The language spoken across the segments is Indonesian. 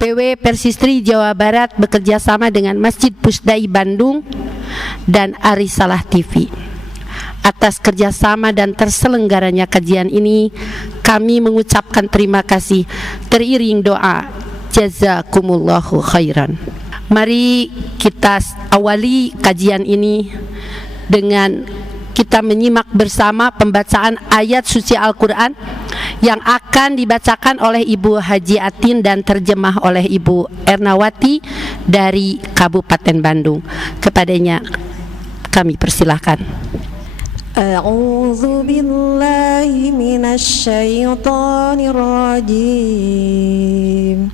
PW Persistri Jawa Barat bekerja sama dengan Masjid Pusdai Bandung dan Arisalah TV. Atas kerjasama dan terselenggaranya kajian ini, kami mengucapkan terima kasih teriring doa jazakumullahu khairan. Mari kita awali kajian ini dengan kita menyimak bersama pembacaan ayat suci Al-Quran yang akan dibacakan oleh Ibu Haji Atin dan terjemah oleh Ibu Ernawati dari Kabupaten Bandung. Kepadanya kami persilahkan. A'udzu billahi minasy syaithanir rajim.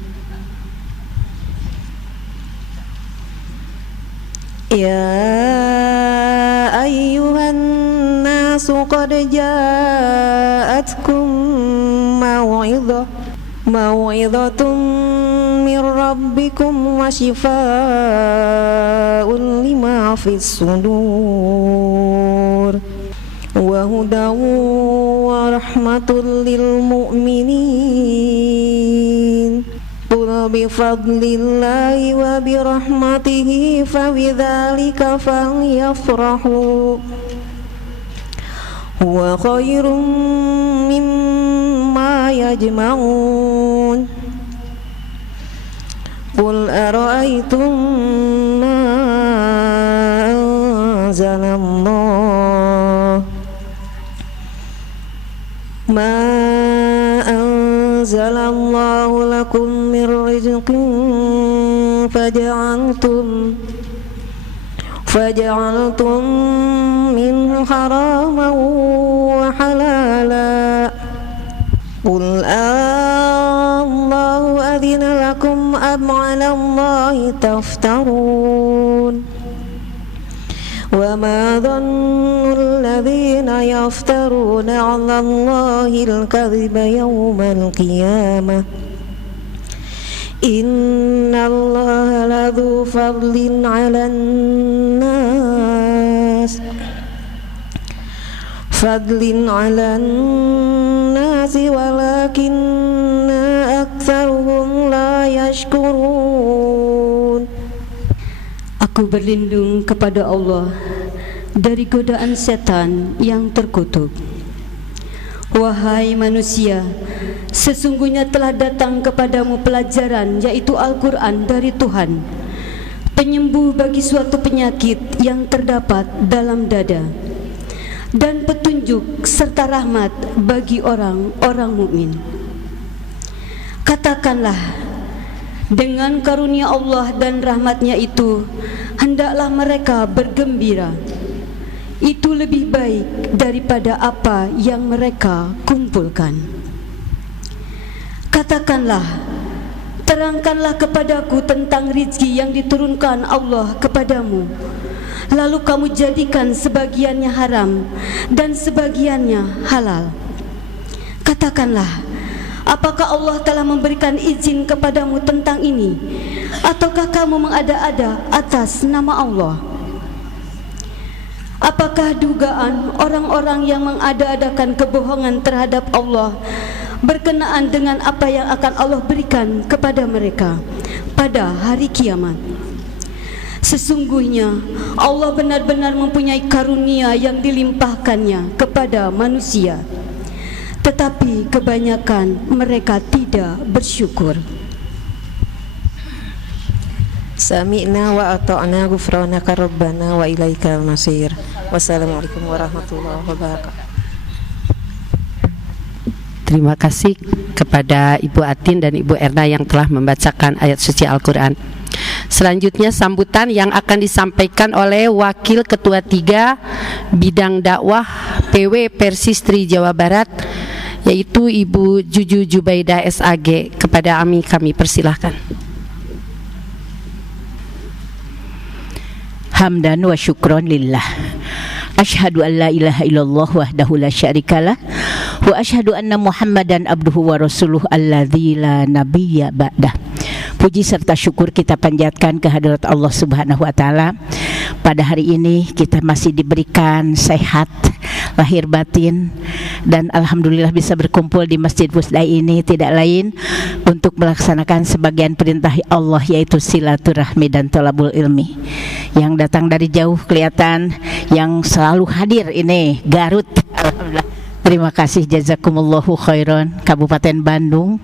Ya ayyuhan nasu qad ja'atkum mau'izatun min rabbikum wa shifaa'un lima fis sudur wa hudan wa rahmatul lil mu'minin. Qul bifadlillahi wa birahmatihi fabidzalika falyafrahu huwa khairum mimma yajma'un. Qul ara'aytum ma anzalallahu lakum min rizqin faja'altum minhu haraman wa halala. Qul Allahu adhina lakum am 'ala Allahi taftarun. Wa ma dhannu alladhina yaftaruna 'ala Allahi al-kadhiba yawmal qiyamah. Inna Allaha ladhu fadlin 'alan nas walakinna aktsaruhum la yashkurun. Aku berlindung kepada Allah dari godaan setan yang terkutuk. Wahai manusia, sesungguhnya telah datang kepadamu pelajaran, yaitu Al-Quran dari Tuhan, penyembuh bagi suatu penyakit yang terdapat dalam dada, dan petunjuk serta rahmat bagi orang-orang mukmin. Katakanlah, dengan karunia Allah dan rahmatnya itu, hendaklah mereka bergembira. Itu lebih baik daripada apa yang mereka kumpulkan. Katakanlah, terangkanlah kepadaku tentang rizki yang diturunkan Allah kepadamu, lalu kamu jadikan sebagiannya haram dan sebagiannya halal. Katakanlah, apakah Allah telah memberikan izin kepadamu tentang ini, ataukah kamu mengada-ada atas nama Allah? Apakah dugaan orang-orang yang mengada-adakan kebohongan terhadap Allah berkenaan dengan apa yang akan Allah berikan kepada mereka pada hari kiamat? Sesungguhnya Allah benar-benar mempunyai karunia yang dilimpahkannya kepada manusia, tetapi kebanyakan mereka tidak bersyukur. Sami'na wa ata'na ghufranaka rabbana wa ilaikal masir. Wassalamualaikum warahmatullahi wabarakatuh. Terima kasih kepada Ibu Atin dan Ibu Erna yang telah membacakan ayat suci Al-Quran. Selanjutnya sambutan yang akan disampaikan oleh Wakil Ketua 3 Bidang Dakwah PW Persistri Jawa Barat, yaitu Ibu Juju Jubaidah SAG. Kepada kami persilahkan. Hamdan wa syukron lillah. Asyhadu an la ilaha illallah wahdahu la syarikalah wa asyhadu anna Muhammadan abduhu wa rasuluh alladzi la nabiyya ba'dah. Puji serta syukur kita panjatkan kehadirat Allah Subhanahu wa taala. Pada hari ini kita masih diberikan sehat lahir batin dan alhamdulillah bisa berkumpul di Masjid Pusdai ini tidak lain untuk melaksanakan sebagian perintah Allah, yaitu silaturahmi dan thalabul ilmi. Yang datang dari jauh kelihatan, yang selalu hadir ini Garut, alhamdulillah. Terima kasih, jazakumullahu khairan. Kabupaten Bandung,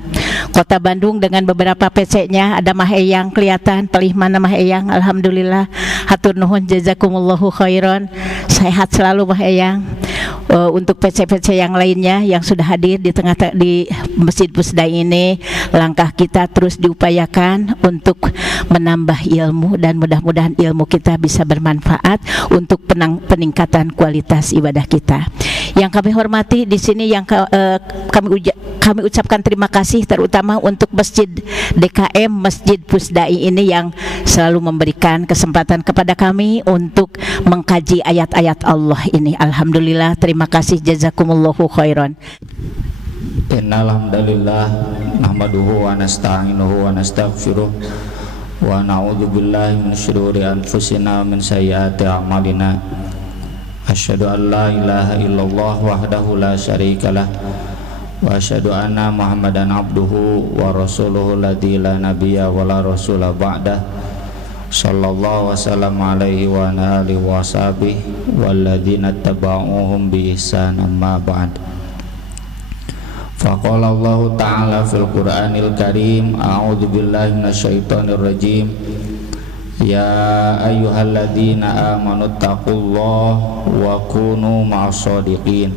Kota Bandung dengan beberapa PC-nya, ada Mah Eyang kelihatan, pelih mana Mah Eyang, alhamdulillah. Hatur nuhun, jazakumullahu khairan. Sehat selalu Mah Eyang. Untuk PC-PC yang lainnya yang sudah hadir di tengah di Masjid Pusdai ini, langkah kita terus diupayakan untuk menambah ilmu dan mudah-mudahan ilmu kita bisa bermanfaat untuk peningkatan kualitas ibadah kita. Yang kami hormati di sini, yang kami ucapkan terima kasih terutama untuk Masjid DKM Masjid Pusdai ini yang selalu memberikan kesempatan kepada kami untuk mengkaji ayat-ayat Allah ini. Alhamdulillah, terima kasih, jazakumullahu khairan. Innal hamdalillah nahmaduhu wa nasta'inuhu wa nastaghfiruh wa na'udzu billahi min syururi anfusina wa min sayyiati a'malina. Asyhadu an la ilaha illallah wahdahu la syarikalah wa asyhadu anna Muhammadan abduhu wa rasuluhu alladzi la nabiyya wa la rasula ba'dah. Sallallahu wasallam alaihi wa alihi wa sahbihi walladzina tabauhum bi ihsan, amma ba'd. Faqala Allah ta'ala fil Qur'anil Karim, a'udzu billahi minasyaitonir rajim. Ya ayyuhalladzina amanu taqullaha wa kunu ma'as-shadiqin.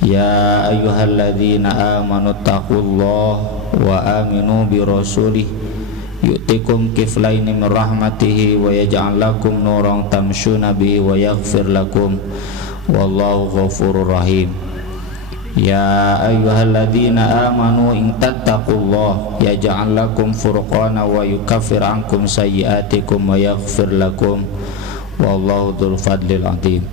Ya ayyuhalladzina amanu taqullaha wa aminu bi rasulih yu'tikum kiflaini min rahmatihi wa yaj'al lakum nuran tamshuna bihi wa yaghfir lakum wallahu ghafurur rahim. Ya ayyuhalladzina amanu in tattaqullaha yaj'al lakum furqana wa yukaffir ankum sayyi'atikum wa yaghfir lakum wallahu dzul fadlil azim.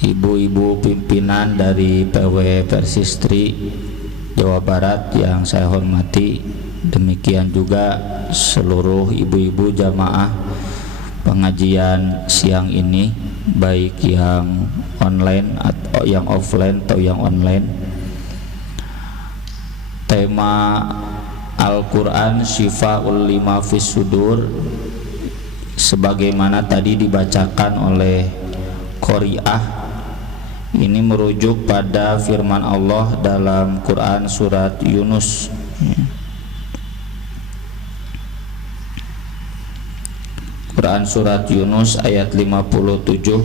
Ibu-ibu pimpinan dari PW Persistri Jawa Barat yang saya hormati, demikian juga seluruh ibu-ibu jamaah pengajian siang ini, baik yang online atau yang offline atau yang online. Tema Al-Quran Syifa'ul lima fis sudur, sebagaimana tadi dibacakan oleh Qori'ah, ini merujuk pada firman Allah dalam Quran surat Yunus. Quran surat Yunus ayat 57,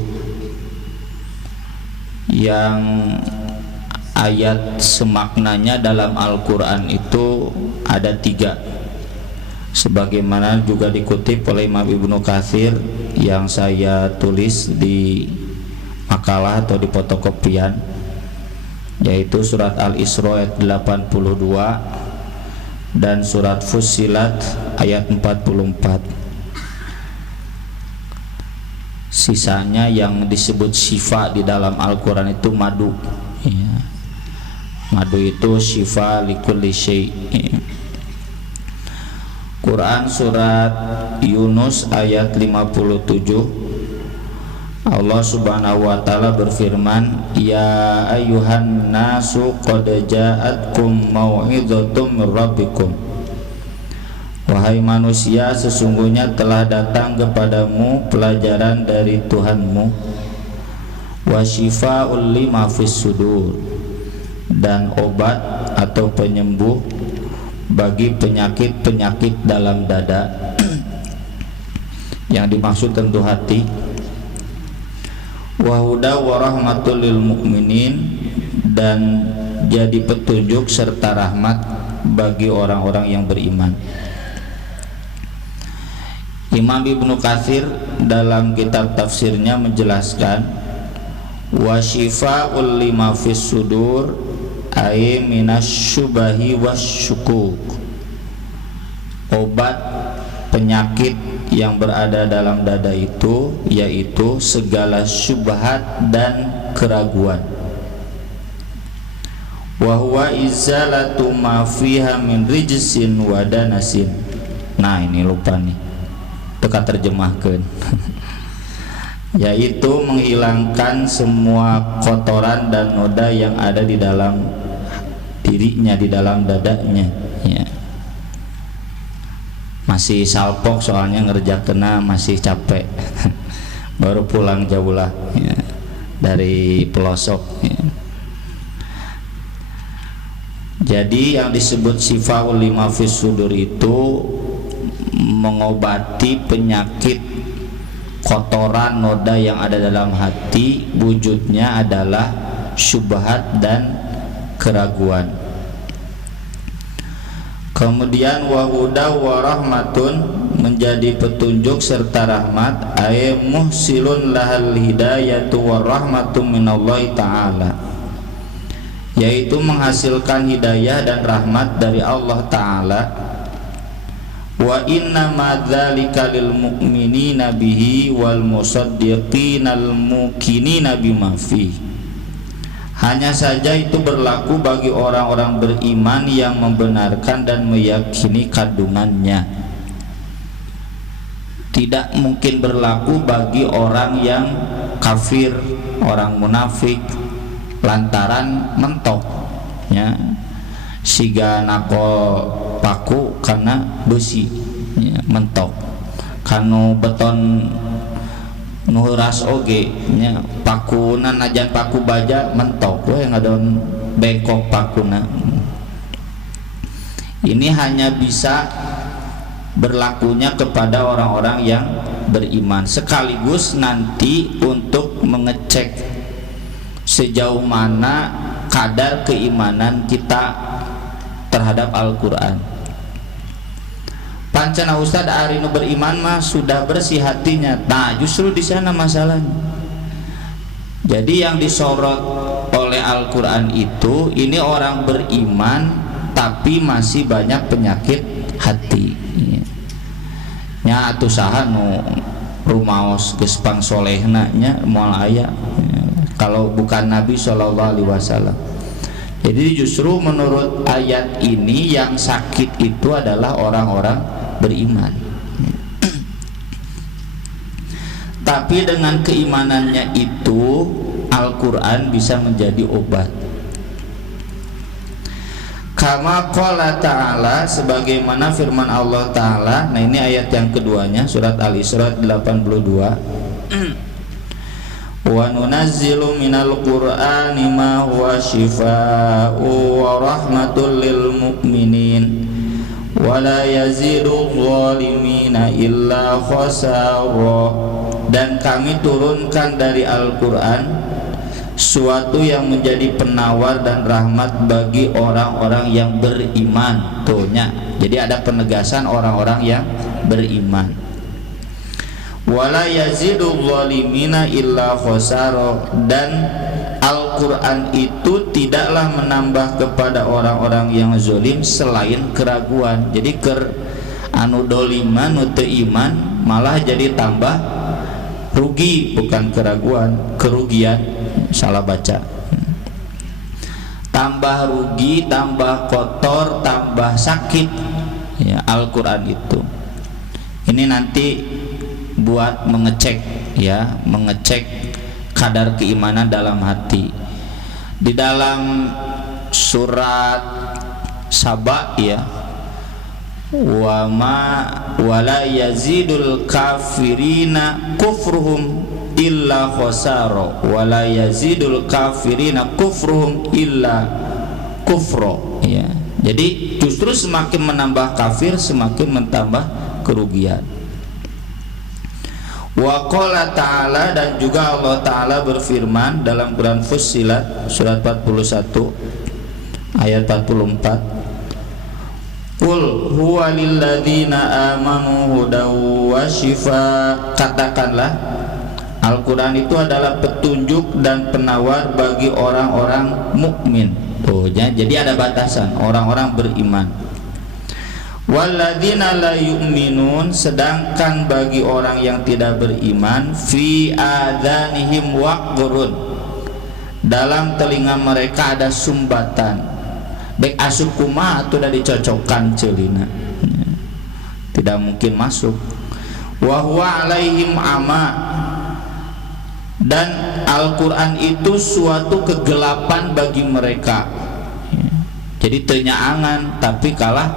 yang ayat semaknanya dalam Al-Quran itu ada 3, sebagaimana juga dikutip oleh Imam Ibnu Katsir yang saya tulis di makalah atau di fotokopian, yaitu surat Al-Isra ayat 82 dan surat Fussilat ayat 44. Sisanya yang disebut syifa di dalam Al-Quran itu madu, ya. Madu itu syifa likulli syai'. Quran surat Yunus ayat 57, Allah subhanahu wa ta'ala berfirman, Ya ayyuhan nasu qad ja'atkum mau'idhatum min rabbikum. Wahai manusia, sesungguhnya telah datang kepadamu pelajaran dari Tuhanmu. Wa syifa'ul lima fis sudur, dan obat atau penyembuh bagi penyakit-penyakit dalam dada. Yang dimaksud tentu hati. Wa huda wa rahmatul lil mu'minin, dan jadi petunjuk serta rahmat bagi orang-orang yang beriman. Imam Ibnu Katsir dalam kitab tafsirnya menjelaskan, wa syifa'ul lima fis sudur ay minasyubahi wasyukuk, obat penyakit yang berada dalam dada itu yaitu segala syubhat dan keraguan. Wa huwa izalatu ma fiha min rijsin wa danasin. Nah, ini lupa nih, teka terjemahkan. yaitu menghilangkan semua kotoran dan noda yang ada di dalam dirinya, di dalam dadanya ya. Masih salpok soalnya ngerjakena masih capek baru pulang jauh lah ya, dari pelosok ya. Jadi yang disebut syifaul lima fis sudur itu mengobati penyakit kotoran noda yang ada dalam hati, wujudnya adalah syubhat dan keraguan. Kemudian wahuda warahmatun, menjadi petunjuk serta rahmat, ay muhsilun lahal hidayatu warahmatu minallahi ta'ala, yaitu menghasilkan hidayah dan rahmat dari Allah Ta'ala. Wa inna ma dzalika lil mu'minina bihi wal musaddiqina al muqinina bima fi. Hanya saja itu berlaku bagi orang-orang beriman yang membenarkan dan meyakini kandungannya. Tidak mungkin berlaku bagi orang yang kafir, orang munafik, lantaran mentok ya, siga nakol paku karena besi ya, mentok kanu beton nuhuras oge nya, pakuna najan paku baja mentok we ngadon bengkok pakuna. Ini hanya bisa berlakunya kepada orang-orang yang beriman, sekaligus nanti untuk mengecek sejauh mana kadar keimanan kita terhadap Al-Quran. Pancana Ustadz ari nu beriman mah sudah bersih hatinya. Nah, justru di sana masalahnya. Jadi yang disorot oleh Al-Quran itu, ini orang beriman tapi masih banyak penyakit hati. Nya atuh saha nu rumaos geus pangsolehna nya moal aya. Kalau bukan Nabi SAW. Jadi justru menurut ayat ini yang sakit itu adalah orang-orang beriman. Tapi dengan keimanannya itu Al-Quran bisa menjadi obat. Kama qala ta'ala, sebagaimana firman Allah Ta'ala. Nah ini ayat yang keduanya, surat Al-Isra 82. Wa nunazzilu minal qur'ani ma huwa shifaa'u wa rahmatul lil mu'minin wa la yazidu zalimina illa khasara. Dan kami turunkan dari Al-Quran suatu yang menjadi penawar dan rahmat bagi orang-orang yang beriman. Tuhnya, jadi ada penegasan orang-orang yang beriman. Wala yazidu zalimina illa khasara. Dan Al-Quran itu tidaklah menambah kepada orang-orang yang zalim selain keraguan. Jadi anu doliman nu teu iman malah jadi tambah rugi, bukan keraguan, kerugian, salah baca. Tambah rugi, tambah kotor, tambah sakit ya Al-Quran itu. Ini nanti buat mengecek ya, mengecek kadar keimanan dalam hati. Di dalam surat Saba ya, wala yazidul kafirina kufruhum illa khasara wala yazidul kafirina kufruhum illa kufro ya. Jadi justru semakin menambah kafir semakin menambah kerugian. Wa qala ta'ala, dan juga Allah Ta'ala berfirman dalam Quran Fussilat surat 41 ayat 44. Qul huwa lilladzina amanu hudaw wa shifa. Katakanlah Al-Quran itu adalah petunjuk dan penawar bagi orang-orang mukmin. Tuh, jadi ada batasan orang-orang beriman. Walladzina la yu'minun, sedangkan bagi orang yang tidak beriman, fi adhanihim waqrun, dalam telinga mereka ada sumbatan. Bek asup kumaha atuh da dicocokkan ceulina, tidak mungkin masuk. Wa huwa alaihim ama, dan Al-Quran itu suatu kegelapan bagi mereka. Jadi tenyaangan tapi kalah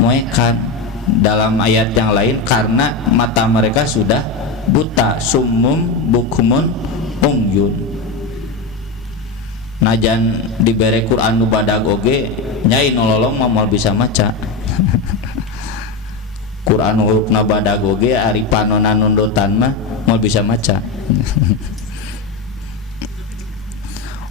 muekan. Dalam ayat yang lain, karena mata mereka sudah buta, summum bukmun umyun. Najan dibere Quran nu badag oge nyai nololong mah moal bisa maca. Quran hurufna badag oge ari panonan nundutan mah moal bisa maca.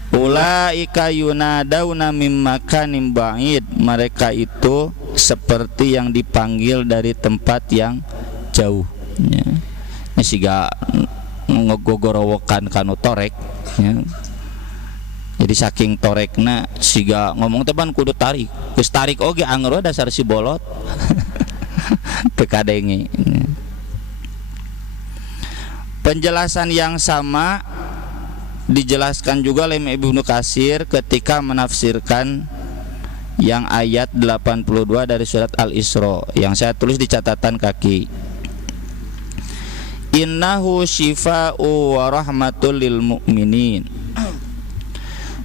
Ulaika yunadauna mim makanim ba'id, mereka itu seperti yang dipanggil dari tempat yang jauh. Ya. Ini siga ngogogorowokan kanu torek. Ya. Jadi saking torekna siga ngomong teban kudu tarik. Geus tarik oge angeur dasar si bolot. Teu kadenge. Ya. Penjelasan yang sama dijelaskan juga oleh Ibnu Katsir ketika menafsirkan yang ayat 82 dari surat Al-Isra yang saya tulis di catatan kaki. Innahu syifa'u wa rahmatul lil mu'minin.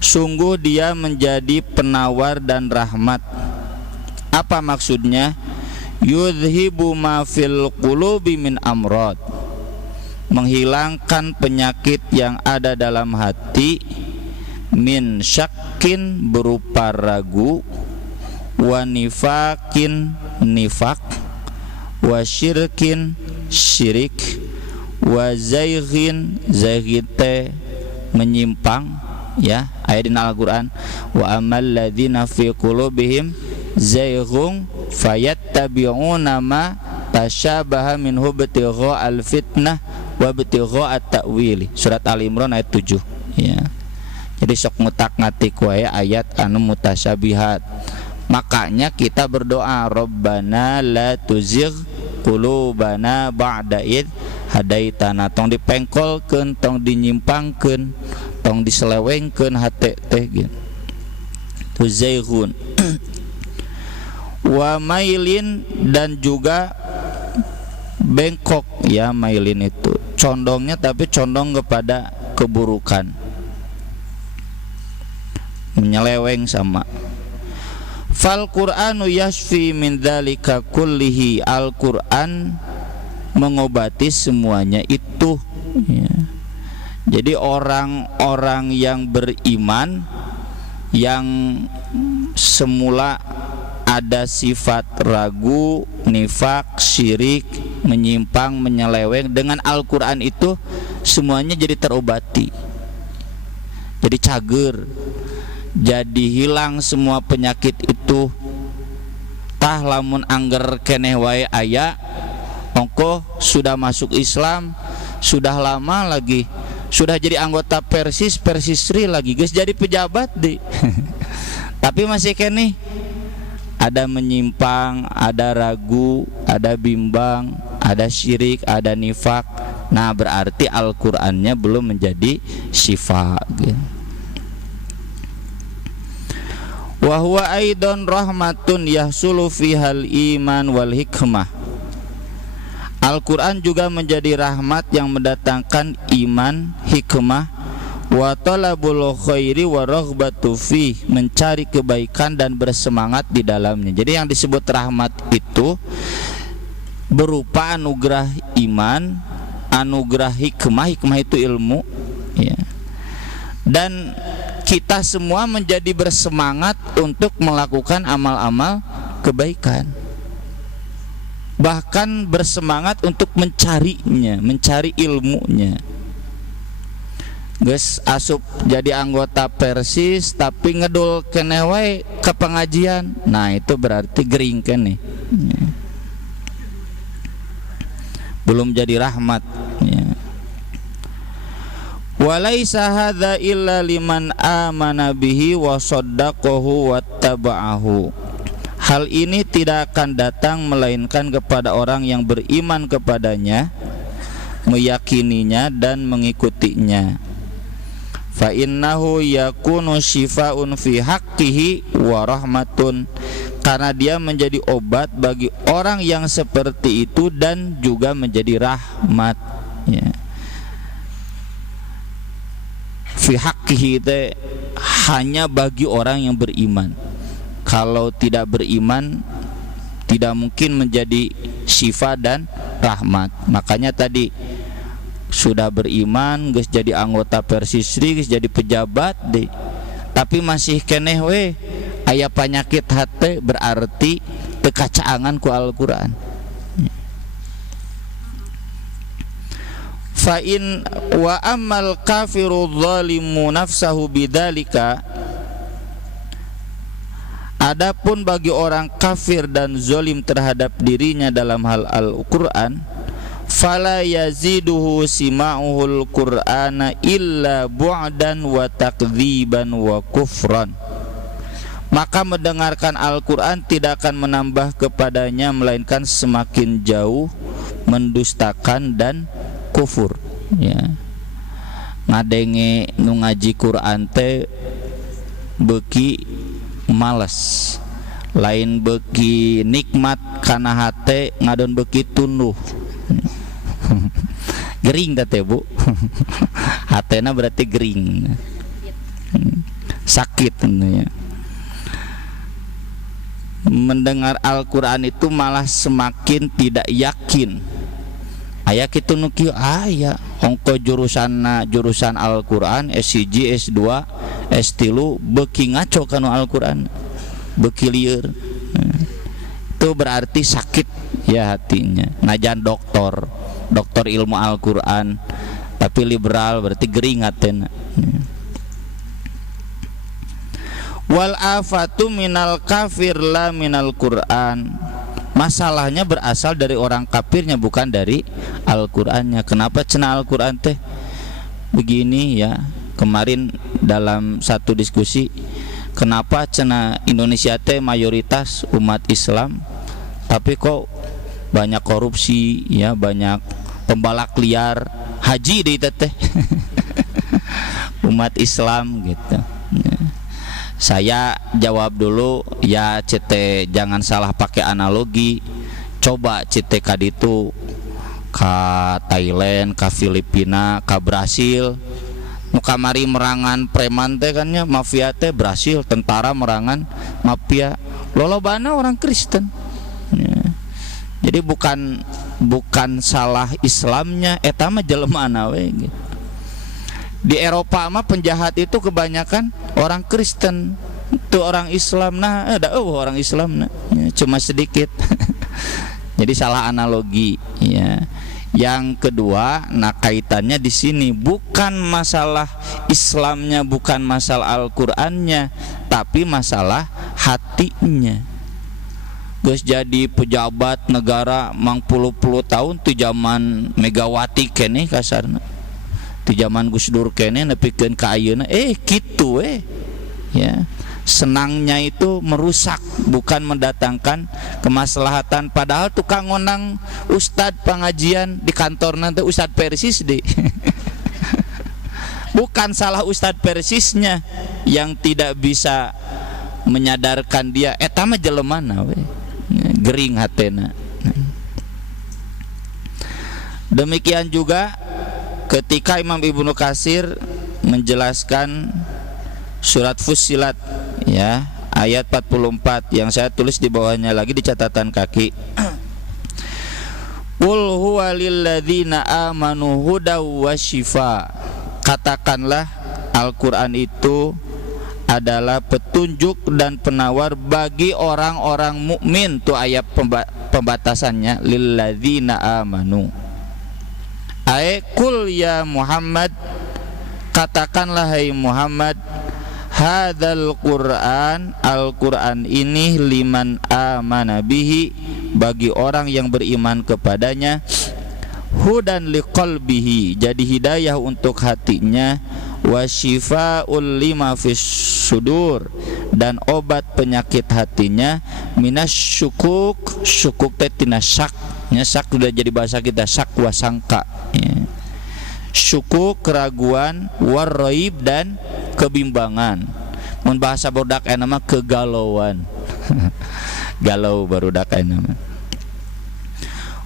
Sungguh dia menjadi penawar dan rahmat. Apa maksudnya? Yudhibu ma fil qulubi min amrad, menghilangkan penyakit yang ada dalam hati, min syakin berupa ragu, wa nifakin nifak, wa syirkin syirik, wa zayghin zaygite menyimpang. Ya, ayat di Al-Quran, wa amal ladzina fi qulubihim zayghun fayattabi'una ma tasyabaha minhu ibtigha al-fitnah wa ibtigha at-ta'wili. Surat Al-Imran ayat 7. Ya. Jadi sok mutak ngatik wae ayat anu mutasyabihat. Makanya kita berdoa, Rabbana la tuzigh qulubana ba'da id hadaitana. Tong dipengkolkeun, tong dinyimpangkeun, tong diselewengkeun hate teh gitu. Tuzayghun. Wa mailin, dan juga bengkok. Ya, mailin itu condongnya, tapi condong kepada keburukan, menyeleweng sama. Fal Qur'anu yashfi min dzalika kullihi. Al-Qur'an mengobati semuanya itu. Ya. Jadi orang-orang yang beriman yang semula ada sifat ragu, nifak, syirik, menyimpang, menyeleweng, dengan Al-Quran itu semuanya jadi terobati, jadi cager, jadi hilang semua penyakit itu. Tah lamun angger keneh wae aya, ongkoh sudah masuk Islam, sudah lama lagi, sudah jadi anggota Persisri lagi, guys jadi pejabat deh. Tapi masih keneh ada menyimpang, ada ragu, ada bimbang, ada syirik, ada nifak. Nah, berarti Al-Qur'annya belum menjadi syifa gitu. Wa huwa aidan rahmatun yahsulu fihal iman wal hikmah. Al-Qur'an juga menjadi rahmat yang mendatangkan iman, hikmah, wa talabul khairi wa raghbatu fi, mencari kebaikan dan bersemangat di dalamnya. Jadi yang disebut rahmat itu berupa anugerah iman, anugerah hikmah. Hikmah itu ilmu, ya. Dan kita semua menjadi bersemangat untuk melakukan amal-amal kebaikan, bahkan bersemangat untuk mencarinya, mencari ilmunya. Geus asup jadi anggota Persis tapi ngedul keneh wae ke pengajian. Nah, itu berarti gering keneh. Ya. Belum jadi rahmat, ya. Walaisa hadza illa liman amana bihi wa shaddaqahu wattaba'ahu. Hal ini tidak akan datang melainkan kepada orang yang beriman kepadanya, meyakininya dan mengikutinya. Fa innahu yakunu shifaa'un fi haqqihi wa rahmatun, karena dia menjadi obat bagi orang yang seperti itu dan juga menjadi rahmat, ya. fi haqqihi teh hanya bagi orang yang beriman. Kalau tidak beriman tidak mungkin menjadi syifa dan rahmat. Makanya tadi sudah beriman geus jadi anggota Persisri, geus jadi pejabat deh, tapi masih keneh we aya penyakit hati, berarti teu kacaangan ku Al-Qur'an. Fa in wa ammal kafiru dzalimu nafsahu bidzalika, adapun bagi orang kafir dan zalim terhadap dirinya dalam hal Al-Qur'an, fala yaziduhu sima'uhul qur'ana illa bu'dan wa takdziban wa kufran, maka mendengarkan Al-Qur'an tidak akan menambah kepadanya melainkan semakin jauh mendustakan dan kufur. Ya, ngadenge nu ngaji Quran teh beuki malas, lain beuki nikmat kana hate, ngadon beuki tunduh. Gering teh Bu. Hatena berarti gering, sakit ya. Mendengar Al-Qur'an itu malah semakin tidak yakin. Aya kitu nu kieu aya ongko jurusan Al-Qur'an S1, S2, S3 beuki ngaco kana Al-Qur'an, beuki lieur. Itu berarti sakit ya hatinya. Najan doktor ilmu Al-Qur'an tapi liberal berarti gering hatena. Wal afatu minal kafir la minal Qur'an, masalahnya berasal dari orang kafirnya bukan dari Al-Qur'annya. Kenapa cenah Al-Qur'an teh begini ya? Kemarin dalam satu diskusi, kenapa cenah Indonesia teh mayoritas umat Islam tapi kok banyak korupsi ya, banyak pembalak liar haji deui teh umat Islam gitu ya. Saya jawab dulu ya, CT jangan salah pakai analogi. Coba CT kaditu ka Thailand, ka Filipina, ka Brasil, nu kamari merangan preman teh kan nya, mafia teh Brasil, tentara merangan mafia, lolobana orang Kristen ya. Jadi bukan salah Islamnya, eta mah jelemaana we gitu. Di Eropa mah penjahat itu kebanyakan orang Kristen, itu orang Islam nah ada orang Islam nah ya, cuma sedikit. Jadi salah analogi ya. Yang kedua, nah kaitannya di sini bukan masalah Islamnya, bukan masalah Al-Qur'annya, tapi masalah hatinya. Geus jadi pejabat negara mang puluh-puluh tahun tu zaman Megawati keneh kasarna, di zaman Gus Dur kene nepikeun ka ayeuna kitu ya. Senangnya itu merusak, bukan mendatangkan kemaslahatan. Padahal tukang ngonang ustad pengajian di kantor nanti Ustad Persis deh. Bukan salah Ustad Persisnya yang tidak bisa menyadarkan dia eta mah jelemana we gering hatena. Demikian juga ketika Imam Ibnu Katsir menjelaskan surat Fussilat ya, ayat 44 yang saya tulis di bawahnya lagi di catatan kaki. Qul huwa lilladzina amanu hudaw wasyifa. Katakanlah Al-Qur'an itu adalah petunjuk dan penawar bagi orang-orang mukmin. Tuh ayat pembatasannya, lilladzina amanu. Qul ya Muhammad, katakanlah hai Muhammad, hadzal Qur'an, Al-Qur'an ini liman amana bihi, bagi orang yang beriman kepadanya, hudan liqalbihi, jadi hidayah untuk hatinya, wasyifaul lima fis sudur, dan obat penyakit hatinya, minas syukuk, syukuk teh tina syak, syak sudah jadi bahasa kita, syak wasangka ya. Syukuk keraguan, warraib dan kebimbangan. Mun bahasa bodak nama kegalauan. Galau barudak nama.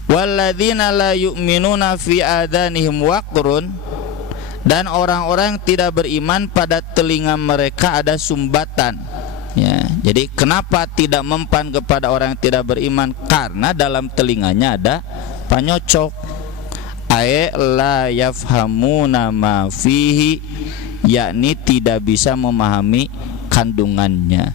Walladzina la yu'minuna fi adanihim waqrun, Dan orang-orang yang tidak beriman pada telinga mereka ada sumbatan. Ya, jadi kenapa tidak mempan kepada orang yang tidak beriman? Karena dalam telinganya ada panyocok. Ay la yafhamuna ma fihi, yakni tidak bisa memahami kandungannya.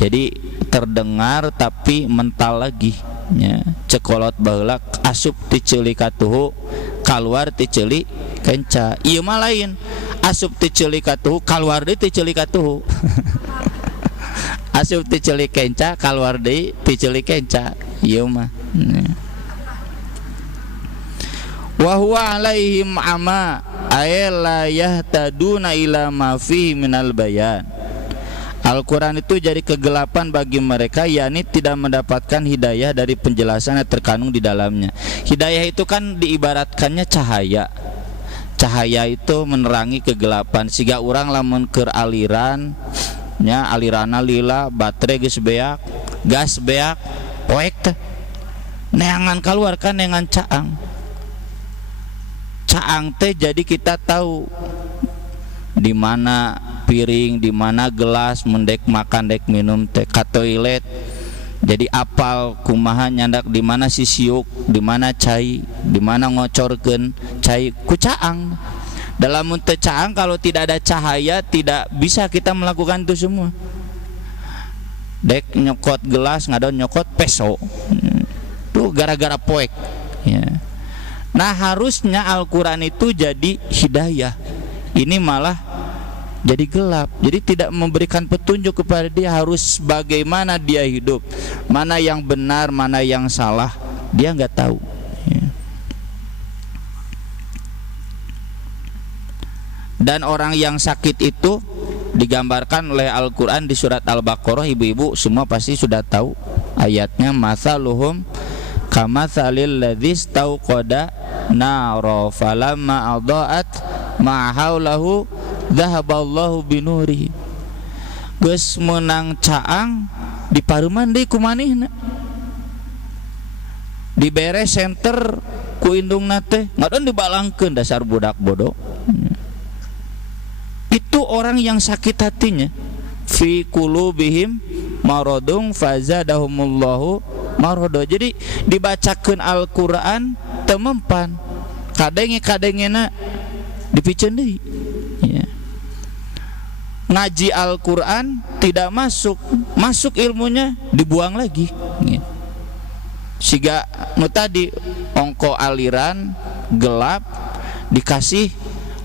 Jadi terdengar tapi mental lagi. Ya, cekolot baheula asup ti ceuli katuhu, kaluar ti ceuli kenca. Ieu mah lain. Asup ti ceuli katuhu, kaluar deui ti ceuli katuhu. Asup ti ceuli kenca, kaluar deui ti ceuli kenca. Ieu mah. Wa huwa alaihim ama ay la yahtaduna ila ma fihi minal bayan. Al-Quran itu jadi kegelapan bagi mereka, yakni tidak mendapatkan hidayah dari penjelasan yang terkandung di dalamnya. Hidayah itu kan diibaratkannya cahaya. Cahaya itu menerangi kegelapan. Siga urang lamun keur aliran nya alirana lila, baterai geus beak, gas beak, poek teh. Neangan keluar kan neangan caang. Caang teh jadi kita tahu di mana piring, di mana gelas, mendek makan dek minum teh ka toilet. Jadi apal kumaha nyandak di mana sisiuk, di mana cai, di mana ngocorkeun cai ku caang. Dalam teu caang kalau tidak ada cahaya tidak bisa kita melakukan itu semua. Dek nyokot gelas ngadon nyokot peso. Tuh gara-gara poek ya. Nah harusnya Al-Quran itu jadi hidayah. Ini malah jadi gelap. Jadi tidak memberikan petunjuk kepada dia harus bagaimana dia hidup, mana yang benar, mana yang salah, dia nggak tahu ya. Dan orang yang sakit itu digambarkan oleh Al-Quran di surat Al-Baqarah. Ibu-ibu semua pasti sudah tahu ayatnya, mathaluhum kamathalil ladzi istauqada nara falamma adaat ma haulahu dhahaballahu binuri. Geus menang caang di pareuman deui ku manehna. Dibere senter ku indungna teh ngadon dibalangkeun dasar budak bodoh. Itu orang yang sakit hatinya. Fi qulubihim maradun fazadahumullahu marada. Jadi dibacakeun Al-Qur'an teu mempan. Kadenge-kadengena dipikeun deui. Ya. Ngaji Al-Quran tidak masuk, masuk ilmunya dibuang lagi gitu. Siga nu tadi ongko aliran gelap dikasih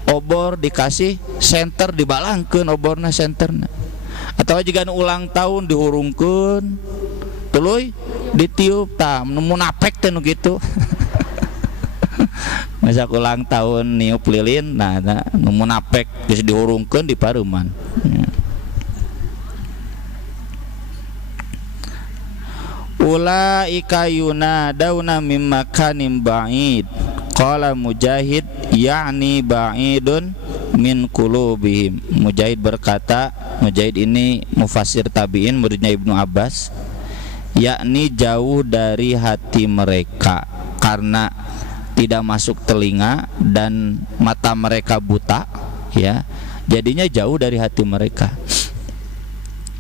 obor, dikasih senter, dibalangkeun oborna senterna. Atau jika ulang tahun dihurungkeun tuluy ditiup tah nu munapek teh nu kitu. Masa ulang tahun niup lilin, nah nu munapek geus dihurungkeun di pareuman. Ulaika yunadawna mim makanin ba'id. Qala Mujahid ya'ni ba'idun min qulubihim. Mujahid berkata, Mujahid ini mufassir tabi'in, muridnya Ibnu Abbas, yakni jauh dari hati mereka karena tidak masuk telinga dan mata mereka buta ya. Jadinya jauh dari hati mereka.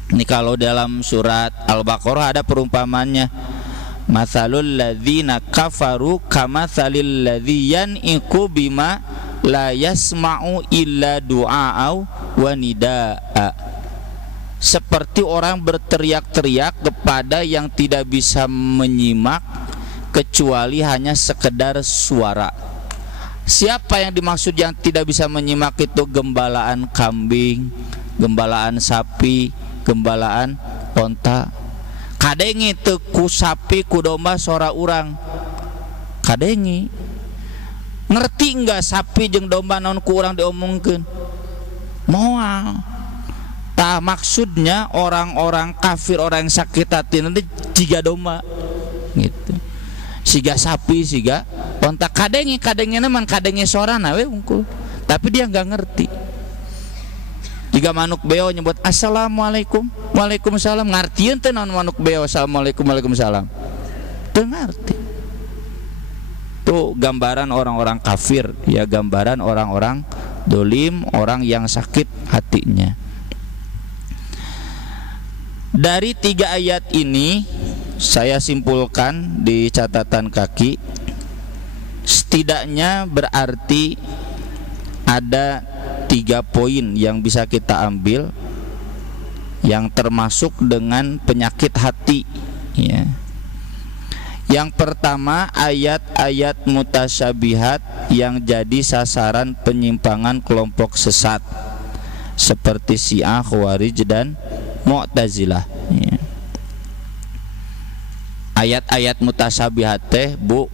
Ini kalau dalam surat Al-Baqarah ada perumpamannya, matsalul ladzina kafaru kamatsalil ladzi yan'iqu bima la yasma'u illa du'a'au wa nida'a. Seperti orang berteriak-teriak kepada yang tidak bisa menyimak kecuali hanya sekedar suara. Siapa yang dimaksud yang tidak bisa menyimak itu? Gembalaan kambing, gembalaan sapi, gembalaan onta. Kadengi teu ku sapi ku domba sora urang. Kadengi. Ngerti enggak sapi jeung domba naon ku urang diomongkeun? Moal. Tah maksudnya orang-orang kafir, orang yang sakit hati nanti jiga domba gitu. Siga sapi, siga onta. Kadengi man kadengi sorana we unggul. Tapi dia enggak ngerti. Jika manuk beo nyebut assalamualaikum, waalaikumsalam, ngartieun teh naon manuk beo assalamualaikum waalaikumsalam? Teu ngarti. Tuh gambaran orang-orang kafir ya, gambaran orang-orang dolim, orang yang sakit hatinya. Dari 3 ayat ini saya simpulkan di catatan kaki, setidaknya berarti ada 3 poin yang bisa kita ambil yang termasuk dengan penyakit hati, ya. Yang pertama, ayat-ayat mutasyabihat yang jadi sasaran penyimpangan kelompok sesat seperti Syiah, Khawarij dan Mu'tazilah, ya. Ayat-ayat mutasyabihat teh, Bu,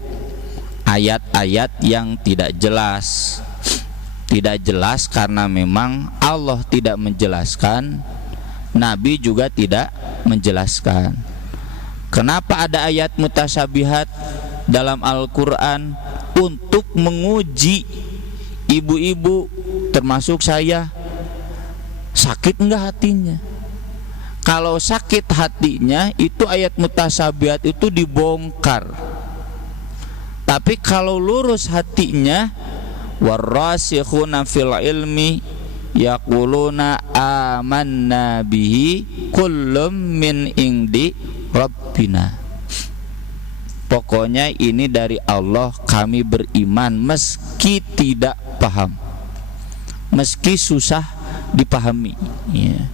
ayat-ayat yang tidak jelas. Tidak jelas karena memang Allah tidak menjelaskan, Nabi juga tidak menjelaskan. Kenapa ada ayat mutasyabihat dalam Al-Quran? Untuk menguji ibu-ibu termasuk saya, sakit enggak hatinya. Kalau sakit hatinya, itu ayat mutasyabihat itu dibongkar. Tapi kalau lurus hatinya, warrasikhuna fil ilmi yaquluna amanna bihi kullum min indi Rabbina. Pokoknya ini dari Allah, kami beriman meski tidak paham, meski susah dipahami, ya.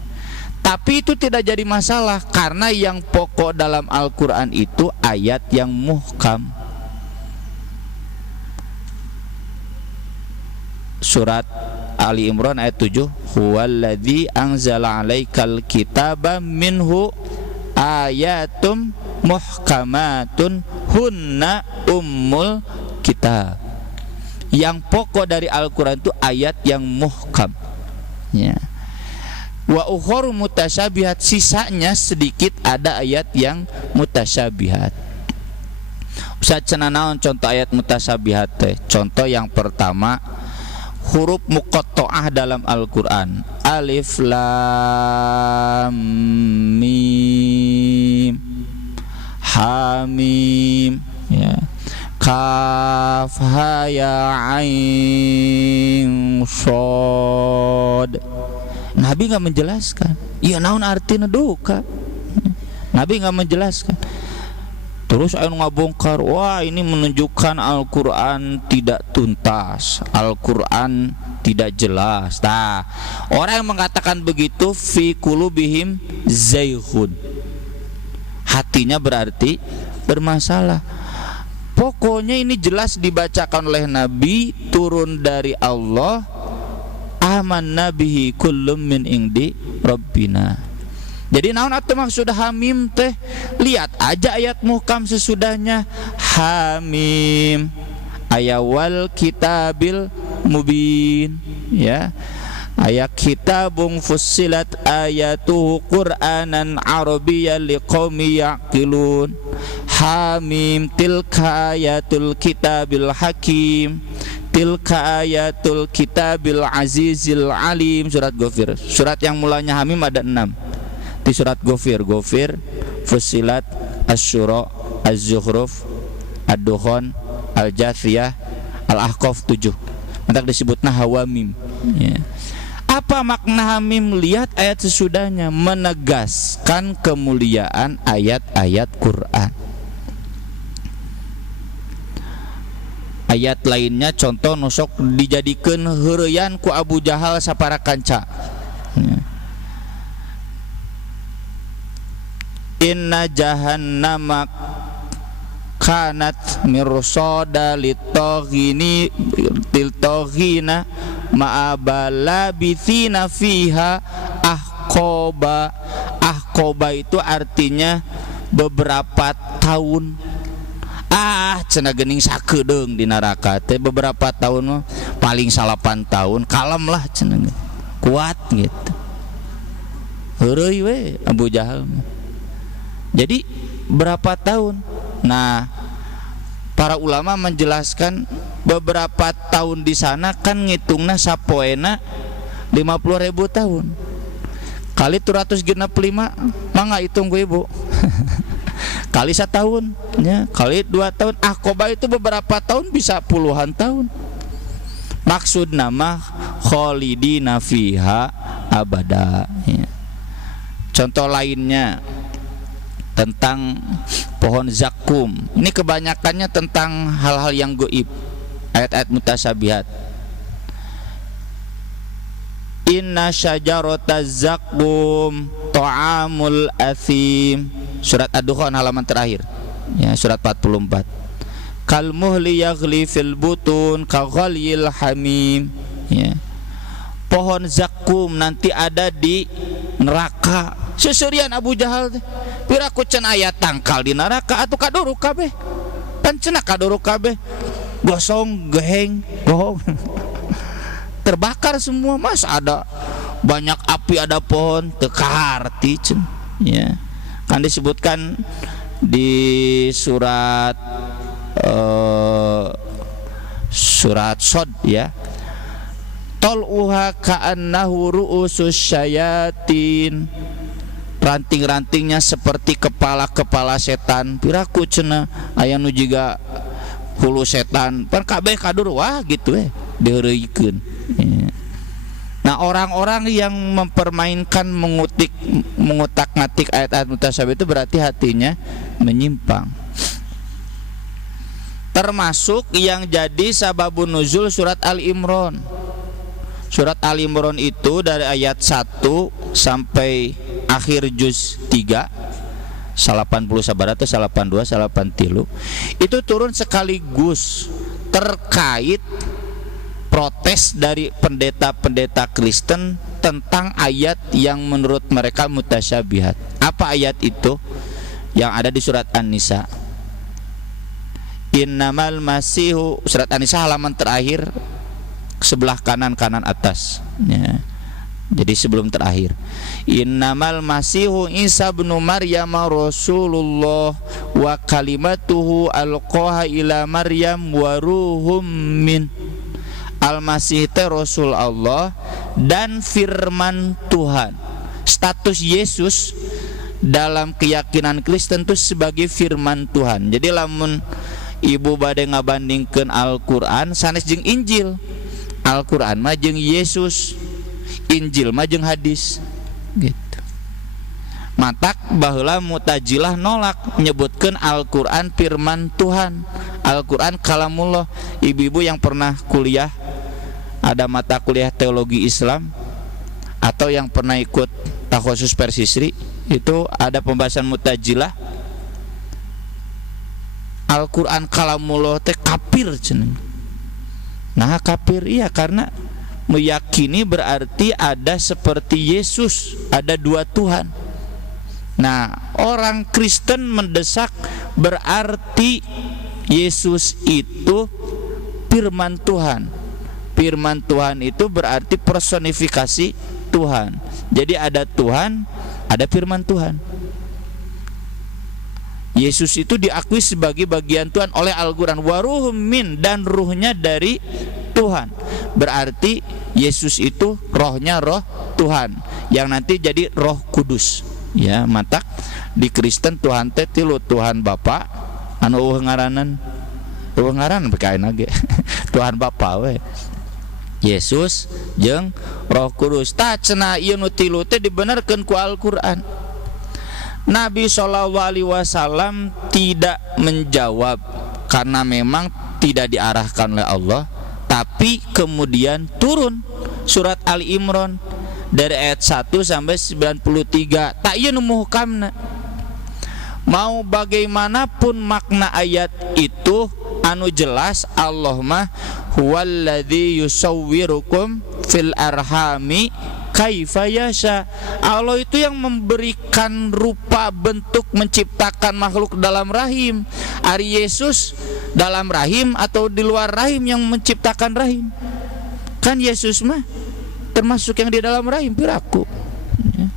Tapi itu tidak jadi masalah karena yang pokok dalam Al-Quran itu ayat yang muhkam. Surat Ali Imran ayat 7, huwallazi anzala 'alaikal kitaba minhu ayatum muhkamatun hunna ummul kitab. Yang pokok dari Al-Quran itu ayat yang muhkam, ya. Wa ukhur mutasyabihat, sisanya sedikit ada ayat yang mutasyabihat. Ustaz cenah naon contoh ayat mutasyabihat teh? Contoh yang pertama, huruf muqatta'ah dalam Al-Quran. Alif lam mim ha mim, ya. Kaf ha ya ain shad. Nabi nggak menjelaskan. Iya naon artinya duka. Nabi nggak menjelaskan. Terus ayo ngabongkar, wah ini menunjukkan Al-Quran tidak tuntas, Al-Quran tidak jelas. Nah, orang yang mengatakan begitu fi qulubihim zayghun, hatinya berarti bermasalah. Pokoknya ini jelas dibacakan oleh Nabi, turun dari Allah, amanna bihi kullum min indi Rabbina. Jadi naon atuh maksud hamim teh? Lihat aja ayat muhkam sesudahnya. Hamim ayawal kitabil mubin, ya. Ayat kitabun fussilat ayatuhu Qur'anan Arabiyyan liqaumi yaqilun. Hamim tilka ayatul kitabil hakim, tilka ayatul kitabil azizil alim. Surat Ghafir. Surat yang mulanya hamim ada 6. Di surat Ghafir, Fussilat, Asy-Syura, Az-Zukhruf, Ad-Dukhan, Al-Jathiyah, Al-Ahqaf 7. Mentak disebutna hawamim, ya. Apa makna hamim? Lihat ayat sesudahnya, menegaskan kemuliaan ayat-ayat Quran. Ayat lainnya contoh nusok dijadikan heureyan ku Abu Jahal sapara kanca, ya. Inna jahannama kanat mirsada litoghina ma'abalabithina fiha ahqoba. Ahqoba itu artinya beberapa tahun. Cenah geuning sakedeung di neraka teh beberapa tahun, paling 8 tahun, kalem lah cenah, kuat gitu. Heureuy we Abu Jahal. Jadi berapa tahun? Nah, para ulama menjelaskan beberapa tahun di sana kan ngitungna sapoena 50.000 tahun. Kali 365 mangga hitung gue ibu. Kali 1 tahun, ya, kali 2 tahun. Aqobah itu beberapa tahun bisa puluhan tahun. maksud nama khalidina fiha abada ya. Contoh lainnya tentang pohon zakum, ini kebanyakannya tentang hal-hal yang gaib, ayat-ayat mutasyabihat. Inna syajarata zakum ta'amul athim, surat Ad-Dukhan halaman terakhir ya, surat 44. Kal muhli yaghli fil butun ka ghalyil hamim ya. Pohon zakum nanti ada di neraka. Seserian Abu Jahal teh piraku can aya tangkal di neraka atuh kaduruk kabeh, pan cenah kaduruk kabeh, gosong geheng bohong terbakar semua. Mas ada banyak api, ada pohon tekaharti ya. Kan disebutkan di surat Shad ya, tol'uha ka'annahu ru'usus syayatin, ranting-rantingnya seperti kepala-kepala setan. Piraku cenah aya nu jiga hulu setan, pan kabeh kadur wah gitu diheureuikeun ya. Nah, orang-orang yang mempermainkan mengutak-ngatik ayat-ayat mutasyabihat itu berarti hatinya menyimpang. Termasuk yang jadi sababun nuzul surat Al-Imran. Surat Al-Imran itu dari ayat 1 sampai akhir juz 3 80 sabar atau 82 83 itu turun sekaligus terkait protes dari pendeta-pendeta Kristen tentang ayat yang menurut mereka mutasyabihat. Apa ayat itu? Yang ada di surat An-Nisa. Innamal masihu, surat An-Nisa halaman terakhir sebelah kanan atas ya. Jadi sebelum terakhir, innamal masihu Isa bin Maryam rasulullah wa kalimatuhu alqaha ila Maryam wa ruhum min. Al-Masih teh Rasul Allah dan firman Tuhan. Status Yesus dalam keyakinan Kristen itu sebagai firman Tuhan. Jadi lamun ibu bade ngabandingkeun Al-Qur'an sanes jeung Injil. Al-Qur'an mah jeung Yesus, Injil mah jeung hadis gitu. Matak baheula Mu'tazilah nolak nyebutkeun Al-Qur'an firman Tuhan. Al-Qur'an kalamullah. Ibu-ibu yang pernah kuliah, ada mata kuliah teologi Islam atau yang pernah ikut takhusus Persisri, itu ada pembahasan Mu'tazilah. Al-Qur'an kalamullah teh kafir cenah. Nah, kafir iya karena meyakini berarti ada seperti Yesus, ada dua Tuhan. Nah, orang Kristen mendesak berarti Yesus itu firman Tuhan. Firman Tuhan itu berarti personifikasi Tuhan. Jadi ada Tuhan, ada firman Tuhan. Yesus itu diakui sebagai bagian Tuhan oleh Al-Quran. Waruhum min, dan ruhnya dari Tuhan. Berarti Yesus itu rohnya roh Tuhan, yang nanti jadi Roh Kudus. Ya, matak di Kristen Tuhan teh tilu, Tuhan Bapa anu ngaranan bekaina ge Tuhan Bapa we, Yesus jeung Roh Kudus. Tah cenah ieu nu tilu teh dibenerkeun ku Al-Qur'an. Nabi SAW tidak menjawab karena memang tidak diarahkan oleh Allah, tapi kemudian turun surat Al-Imran dari ayat 1 sampai 93. Tak ieu nu muhkamna. Mau bagaimanapun makna ayat itu, anu jelas Allah mah huwallazi yusawwirukum fil arhami kaifa yasha. Allah itu yang memberikan rupa bentuk menciptakan makhluk dalam rahim. Ari Yesus dalam rahim atau di luar rahim yang menciptakan rahim? Kan Yesus mah termasuk yang di dalam rahim piraku ya,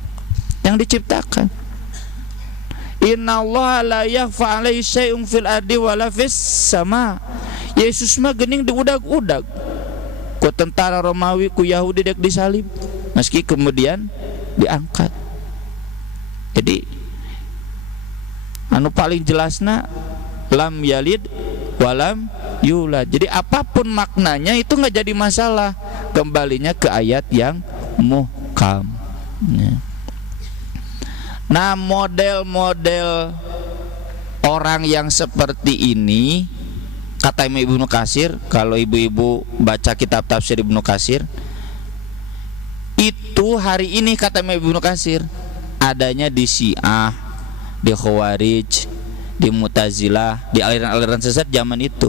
yang diciptakan. Innallaha la yakhfa 'alaihi syai'un fil ardi wala fis sama. Yesus mah geuning diudag-udag ku tentara Romawi, ku Yahudi dek disalib, meski kemudian diangkat. Jadi anu paling jelasna lam yalid walam yulad. Jadi apapun maknanya itu nggak jadi masalah, kembalinya ke ayat yang muhkam. Nah, model-model orang yang seperti ini, kata Ibnu Katsir, kalau ibu-ibu baca kitab tafsir Ibnu Katsir, itu hari ini kata Ibnu Katsir adanya di Syiah, di Khawarij, di Mu'tazilah, di aliran-aliran sesat zaman itu.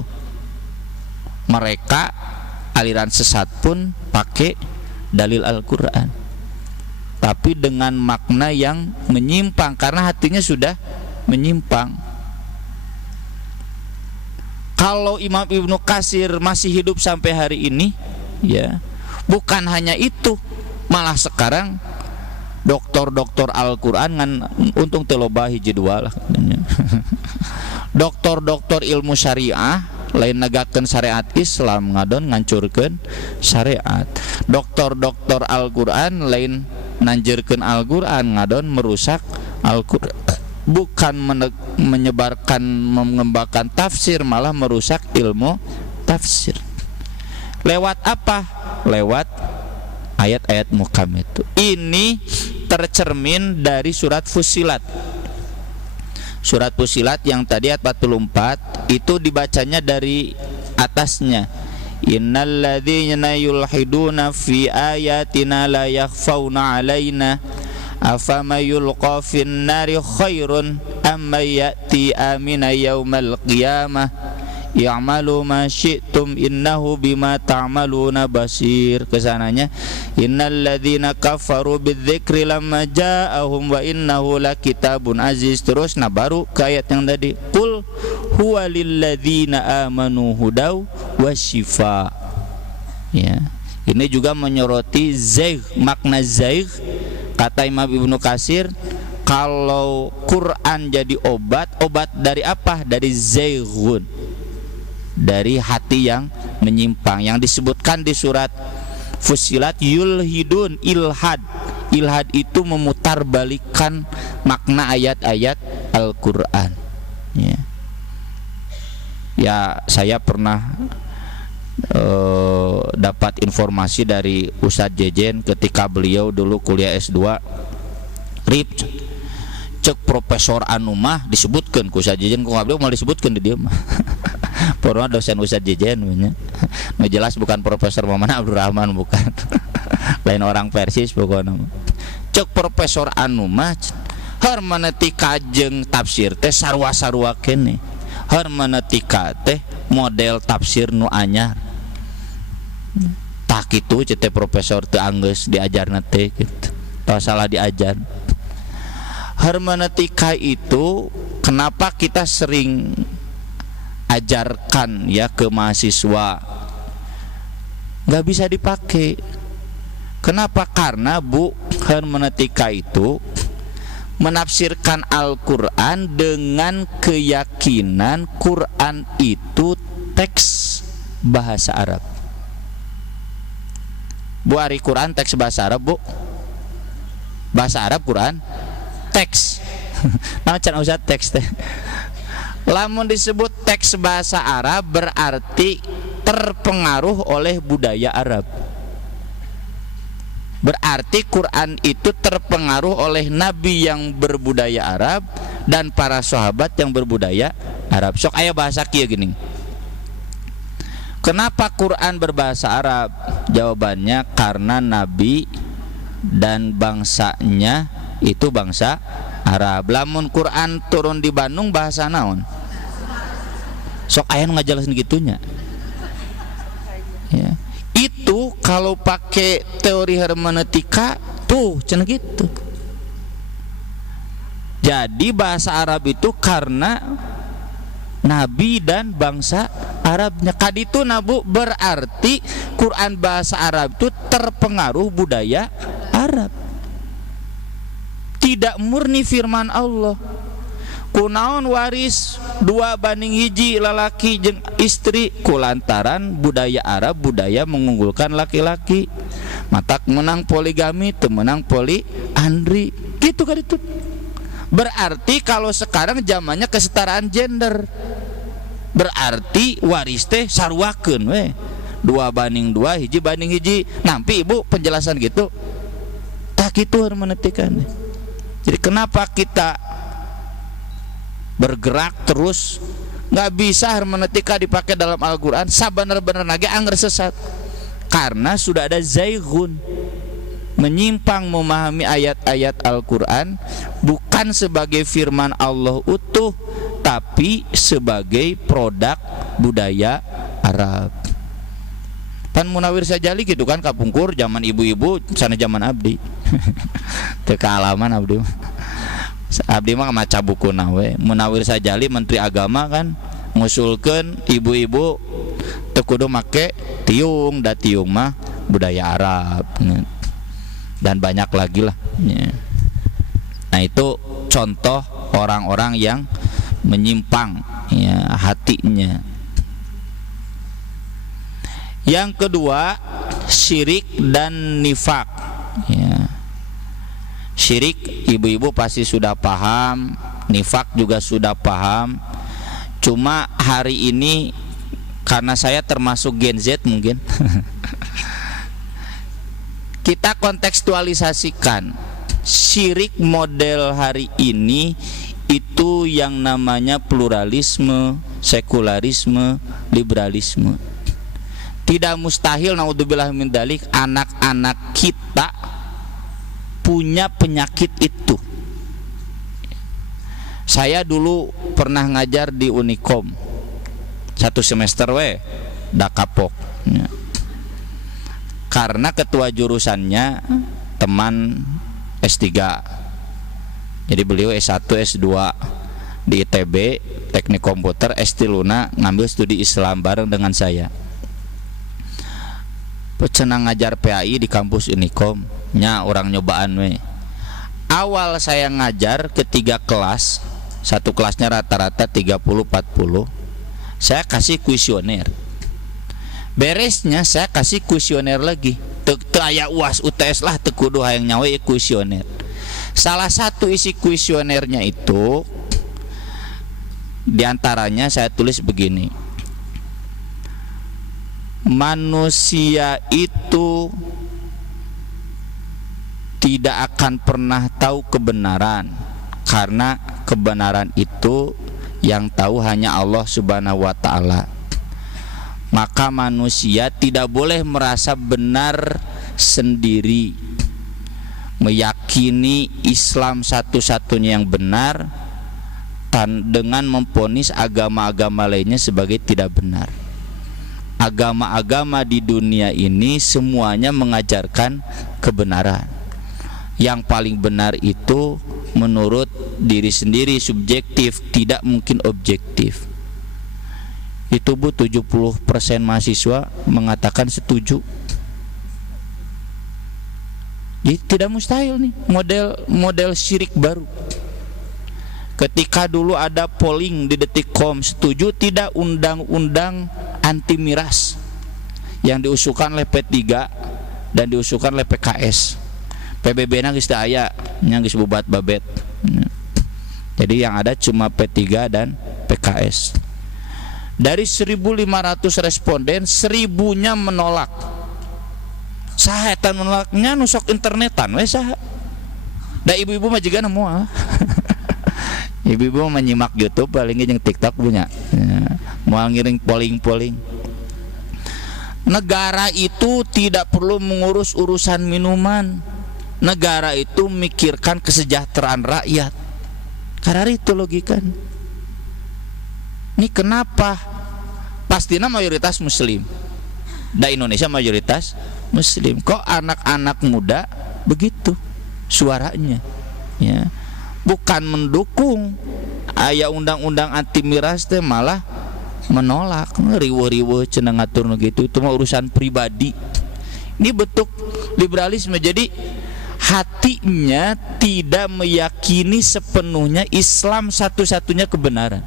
Mereka aliran sesat pun pakai dalil Al-Quran, tapi dengan makna yang menyimpang karena hatinya sudah menyimpang. Kalau Imam Ibnu Katsir masih hidup sampai hari ini, ya, bukan hanya itu, malah sekarang doktor-doktor Al-Quran kan untung teloba hiji dua lah. Doktor-doktor ilmu syariah lain negakeun syariat Islam, ngadon ngancurkeun syariat. Doktor-doktor Al-Quran lain nanjeurkeun Al-Quran, ngadon merusak Al-Quran. Bukan menyebarkan, mengembangkan tafsir, malah merusak ilmu tafsir. Lewat apa? Lewat ayat-ayat muhkam itu. Ini tercermin dari surat Fussilat. Surat Fussilat yang tadi ayat 44 itu dibacanya dari atasnya. Innalladzina yulhiduna fi ayatina la yakhfauna alaina afama yulqa fin nari khairun amma ya'ti amina yaumal qiyamah ya'malu ma syi'tum innahu bima ta'maluna basir. Kesananya innalladzina kafaru bidzikri lamma ja'ahum wa innahu lakitabun aziz. Terus nah baru ke ayat yang tadi, qul huwa lilladzina amanu hudaw wasyifa. Ya, ini juga menyoroti zaigh, makna zaigh. Kata Imam Ibnu Katsir, kalau Quran jadi obat, obat dari apa? Dari zaighun, dari hati yang menyimpang, yang disebutkan di surat Fussilat yulhidun, ilhad. Ilhad itu memutarbalikkan makna ayat-ayat Al-Quran. Ya, saya pernah dapat informasi dari Ustadz Jejen ketika beliau dulu kuliah S2. Rip cek Profesor Anumah disebutkan ku Ustadz Jejen, ku beliau mau disebutkan di dia mah. Pernah dosen Ustadz Jejen punya. Nah, jelas bukan Profesor Muhammad Abdurrahman, bukan. Lain orang Persis pokoknya. Cek Profesor Anumah hermeneutika jeung tafsir teh sarua-sarua keneh. Hermeneutika teh model tafsir nu anyar. Tak kitu cete profesor teu anggeus diajarna teh gitu. Tah salah diajar. Hermeneutika itu kenapa kita sering ajarkan ya ke mahasiswa nggak bisa dipakai. Kenapa? Karena Bu, hermeneutika itu menafsirkan Al-Quran dengan keyakinan Quran itu teks bahasa Arab. Bu, hari Quran teks bahasa Arab, Bu. Bahasa Arab Quran teks. Nah, can usah teks teh. Lamun disebut teks bahasa Arab berarti terpengaruh oleh budaya Arab. Berarti Quran itu terpengaruh oleh nabi yang berbudaya Arab dan para sahabat yang berbudaya Arab. Sok aya bahasa kieu geuning. Kenapa Quran berbahasa Arab? Jawabannya karena nabi dan bangsanya itu bangsa Arab. Lamun Quran turun di Bandung bahasa naon? Sok aya nu ngajelasin gitunya. Ya. Itu kalau pakai teori hermeneutika tuh cenah gitu. Jadi bahasa Arab itu karena nabi dan bangsa Arabnya. Kaditu nabu berarti Quran bahasa Arab itu terpengaruh budaya Arab. Tidak murni firman Allah. Kunaon waris 2:1 lalaki jeung istri, kulantaran budaya Arab budaya mengunggulkan laki-laki. Matak menang poligami, teu menang poliandri. Gitu kan itu. Berarti kalau sekarang zamannya kesetaraan gender. berarti waris teh sarwakeun we 2:2 1:1 nampi ibu penjelasan gitu tak gitu hermeneutikan. Jadi kenapa kita bergerak terus nggak bisa hermeneutika dipakai dalam Al-Quran sabener-bener nage angger sesat karena sudah ada zaighun, menyimpang memahami ayat-ayat Al-Quran bukan sebagai firman Allah utuh tapi sebagai produk budaya Arab. Pan Munawir Sajali gitu kan kapungkur zaman ibu-ibu sana zaman abdi teka alaman abdi mah maca buku nawe. Munawir Sajali Menteri Agama kan ngusulkeun ibu-ibu teu kudu make tiung, da tiung mah budaya Arab dan banyak lagi lah. Nah itu contoh orang-orang yang menyimpang ya hatinya. Yang kedua syirik dan nifak ya. Syirik ibu-ibu pasti sudah paham, nifak juga sudah paham. Cuma hari ini karena saya termasuk Gen Z mungkin kita kontekstualisasikan syirik model hari ini itu yang namanya pluralisme, sekularisme, liberalisme. Tidak mustahil naudzubillah min dzalik anak-anak kita punya penyakit itu. Saya dulu pernah ngajar di Unikom 1 semester da kapok ya. Karena ketua jurusannya teman S3, jadi beliau S1 S2 di ITB Teknik Komputer, S3 ngambil studi Islam bareng dengan saya. Cenah ngajar PAI di kampus Unikom nya orang nyobaan we. Awal saya ngajar ketiga kelas, satu kelasnya rata-rata 30-40, saya kasih kuesioner. Beresnya saya kasih kuesioner lagi. Teu aya UAS UTS lah, teu kudu hayang nyawa kuesioner. Salah satu isi kuesionernya itu diantaranya saya tulis begini: manusia itu tidak akan pernah tahu kebenaran karena kebenaran itu yang tahu hanya Allah Subhanahu wa taala. Maka manusia tidak boleh merasa benar sendiri, meyakini Islam satu-satunya yang benar dengan memponis agama-agama lainnya sebagai tidak benar. Agama-agama di dunia ini semuanya mengajarkan kebenaran. Yang paling benar itu menurut diri sendiri, subjektif, tidak mungkin objektif. Itu Bu 70% mahasiswa mengatakan setuju. Jadi tidak mustahil nih model syirik baru. Ketika dulu ada polling di Detikcom, setuju tidak undang-undang anti miras yang diusulkan oleh P3 dan diusulkan oleh PKS. PBB-na geus teu aya, nya geus bubat babet. Jadi yang ada cuma P3 dan PKS. Dari 1.500 responden, 1.000-nya menolak. Saha eta menolaknya nu sok internetan we saha. Da ibu-ibu mah jiga moal. Ibu-ibu menyimak YouTube paling jeung TikTok punya. Ya, moal ngiring polling-polling. Negara itu tidak perlu mengurus urusan minuman. Negara itu mikirkan kesejahteraan rakyat. Karena itu logika. Ini kenapa? Pastinya mayoritas Muslim. Da Indonesia mayoritas Muslim. Kok anak-anak muda begitu suaranya? Ya, bukan mendukung. Aya undang-undang anti miras teh malah menolak. Riweuh-riweuh cenah ngatur gitu. Itu mah urusan pribadi. Ini bentuk liberalisme. Jadi hatinya tidak meyakini sepenuhnya Islam satu-satunya kebenaran.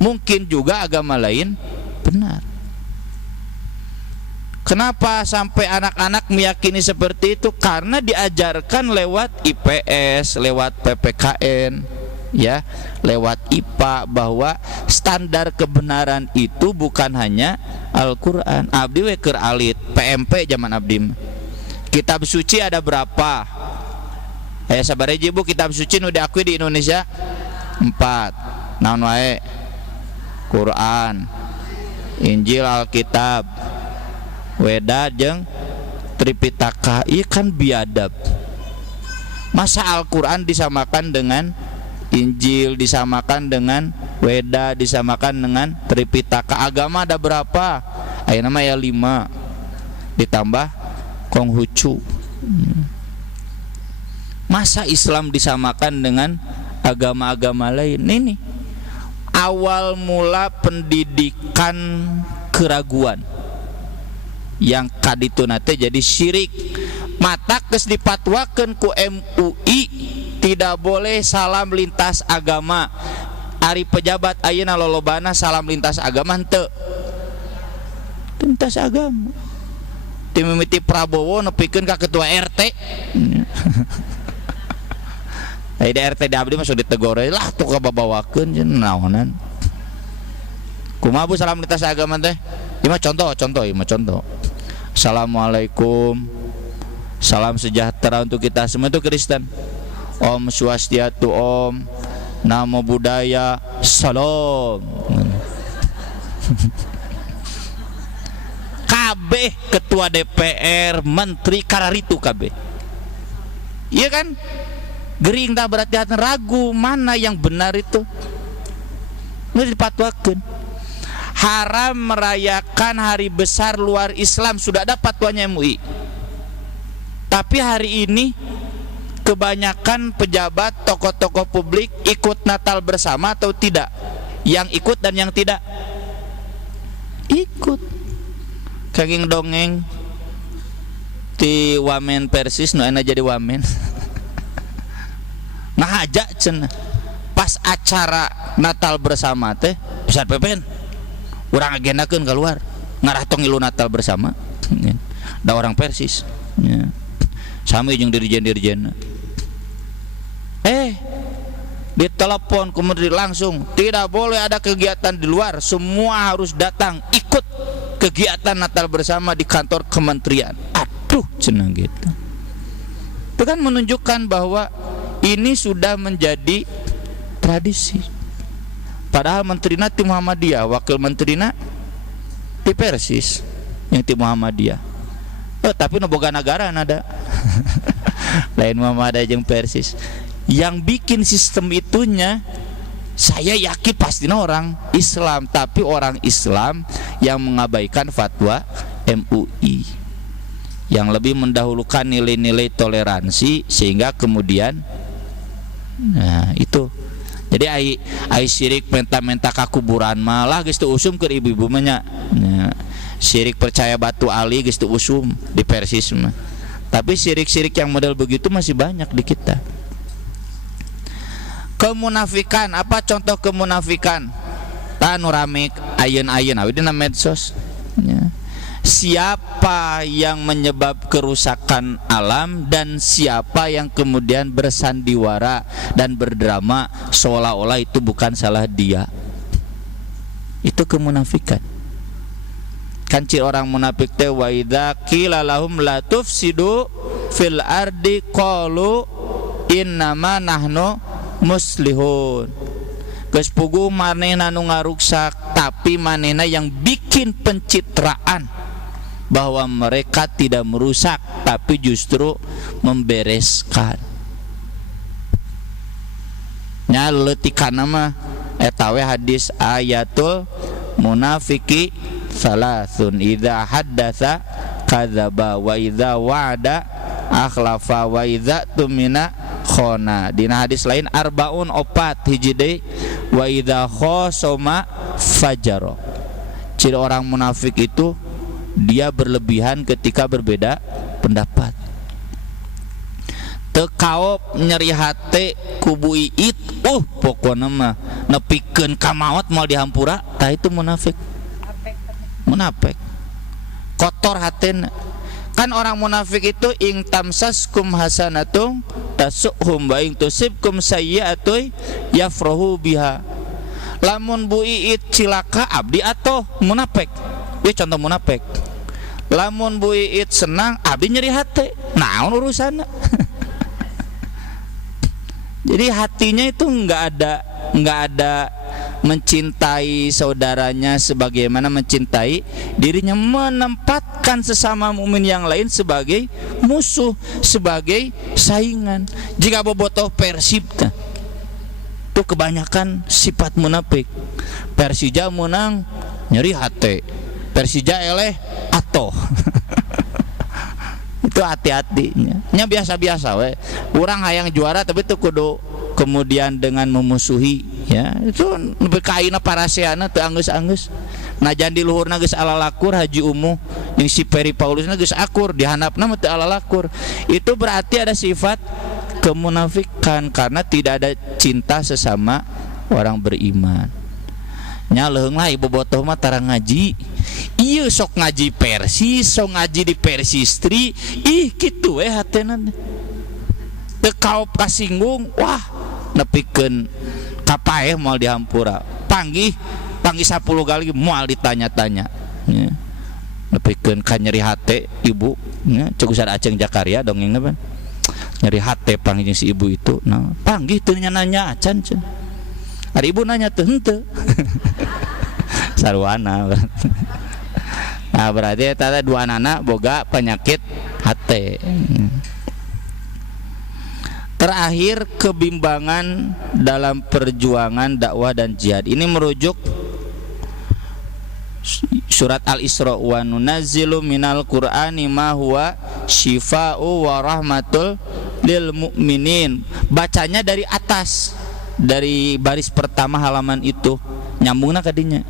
Mungkin juga agama lain benar. Kenapa sampai anak-anak meyakini seperti itu? Karena diajarkan lewat IPS, lewat PPKN. ya, lewat IPA, bahwa standar kebenaran itu bukan hanya Al-Quran. Abdi we keur alit PMP zaman abdi. Kitab suci ada berapa? Sabaraha Bu kitab suci nu diakui di Indonesia? 4. Naon wae? Quran, Injil, Alkitab, Weda jeung Tripitaka. Ieu kan biadab. Masa Al-Quran disamakan dengan Injil, disamakan dengan Weda, disamakan dengan Tripitaka? Agama ada berapa? Ayeuna mah ya 5 ditambah Konghucu. Masa Islam disamakan dengan agama-agama lain? Ini awal mula pendidikan keraguan yang kaditu nate jadi syirik. Mata geus dipatwakeun ku MUI tidak boleh salam lintas agama. Ari pejabat ayeuna lolobana salam lintas agama henteu. Lintas agama. Ti mimiti Prabowo nepikeun ka ketua RT. Di RT di abdi mah sok ditegur lah tuh kababawakeun jeung naonan. Kumaha Bu salam lintas agama teh? Ieu mah contoh, ieu mah contoh. Assalamualaikum. Salam sejahtera untuk kita semua, itu Kristen. Om Swastiatu, Om Namo Buddhaya, Salam. Kabeh ketua DPR, menteri kararitu kabeh. Iya kan? Gering tak berhati-hati, ragu mana yang benar itu. Ini dipatwakeun. Haram merayakan hari besar luar Islam, sudah ada fatwanya MUI. Tapi hari ini kebanyakan pejabat, tokoh-tokoh publik ikut Natal bersama atau tidak? Yang ikut dan yang tidak ikut. Kaging dongeng ti wamen Persis nu enak jadi wamen. Nah aja cenah pas acara Natal bersama teh Ustaz Pepen urang agendakeun keluar ngarah tong ilu Natal bersama. Da orang Persis ya. Sami jeung dirjen-dirjenna. Ditelepon kemudian langsung tidak boleh ada kegiatan di luar, semua harus datang ikut kegiatan Natal bersama di kantor kementerian. Aduh cenah gitu. Itu kan menunjukkan bahwa ini sudah menjadi tradisi. Padahal menterina ti Muhammadiyah, wakil menterina ti Persis yang ti Muhammadiyah. Tapi boga negara ada. Lain Muhammadiyah jeung Persis. Yang bikin sistem itunya saya yakin pastinya orang Islam, tapi orang Islam yang mengabaikan fatwa MUI, yang lebih mendahulukan nilai-nilai toleransi, sehingga kemudian nah itu. Jadi ai syirik menta-menta ka kuburan malah geus teu usum keur ibu-ibu mah nya. Syirik percaya batu ali geus teu usum di Persis mah. Tapi syirik-syirik yang model begitu masih banyak di kita. Kemunafikan, apa contoh kemunafikan? Tanu rame ayeun-ayeun awi dina medsos. Ya. Siapa yang menyebab kerusakan alam dan siapa yang kemudian bersandiwara dan berdrama seolah-olah itu bukan salah dia. Itu kemunafikan. Kan ciri orang munafik teh wa idza qila lahum la tufsidu fil ardi qalu innama nahnu muslihun. Geus puguh manehna nu ngaruksak, tapi manehna yang bikin pencitraan bahwa mereka tidak merusak tapi justru membereskan. Nya leutikana mah eta we hadis ayatul munafiki salasun idza haddatsa kadzaba wa idza wa'ada akhlafa wa idza tumina khona. Dina hadis lain arbaun opat hiji deui wa idza khosoma fajaro. Ciri orang munafik itu dia berlebihan ketika berbeda pendapat. Teu kaop nyeri hate kubu iit, pokona mah nepikeun ka maot moal dihampura, tah itu munafik. Munafik. Kotor hatena. Kan orang munafik itu ing tamsaskum hasanatung tasuhum wa in tusibkum sayyi'atun yafrahu biha. Lamun Bu Iit cilaka abdi atoh munafik. Ieu contoh munafik. Lamun Bu Iit senang abdi nyeri hate. Naon urusanna? Jadi hatinya itu enggak ada mencintai saudaranya sebagaimana mencintai dirinya, menempatkan sesama mukmin yang lain sebagai musuh, sebagai saingan. Jika bobotoh Persib itu kebanyakan sifat munafik. Persija menang nyeri hati, Persija eleh atoh. Itu hati-hatinya. Nya biasa-biasa we. Urang hayang juara tapi itu kudu kemudian dengan memusuhi, ya. Itu lebih kaina paraseana teu anggeus-anggeus. Najan di luhurna geus alalakur Haji Umuh jeung si Peri Paulusna geus akur, di handapna mah teu alalakur. Itu berarti ada sifat kemunafikan karena tidak ada cinta sesama orang beriman. Nya leuheung lah ibu botoh mah tara ngaji. Ieu sok ngaji Persis, sok ngaji di Persistri, ih kitu we hatena. Teu kaop kasinggung, wah nepikeun kapaeh moal dihampura. Panggih 10 kali moal ditanya-tanya. Nya. Nepikeun ka nyeri hate ibu, nya cek Ustaz Aceng Jakaria dongengna pan. Nyeri hate panggih si ibu itu. Nah, panggih teu nanya acan. Ari ibu nanya teu henteu. Sarwana. Nah, berarti eta dua anak boga penyakit hate. Terakhir, kebimbangan dalam perjuangan dakwah dan jihad. Ini merujuk surat Al-Isra, wa nunazzilu minal Qur'ani ma huwa syifaa'u wa rahmatul lil mu'minin. Bacanya dari atas, dari baris pertama halaman itu, nyambungna kadinya.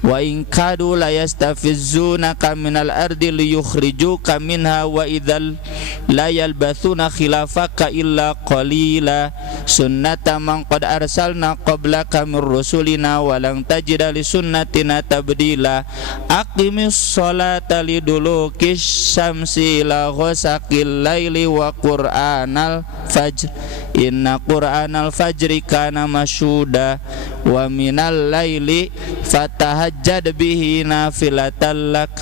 Wa in kadu la yastafizzunaka minal ardi liyukhrijuka minha wa idzal la yalbathuna khilafaka illa qalila sunnata man qad arsalna qablaka min rusulina wa lan tajida li sunnatina tabdila aqimis sholata lidulukis syamsi ila ghasaqil laili wa qur'anal fajr inna qur'anal fajri kana masyhuda wa minal laili fatahajjad bihi nafilatan lak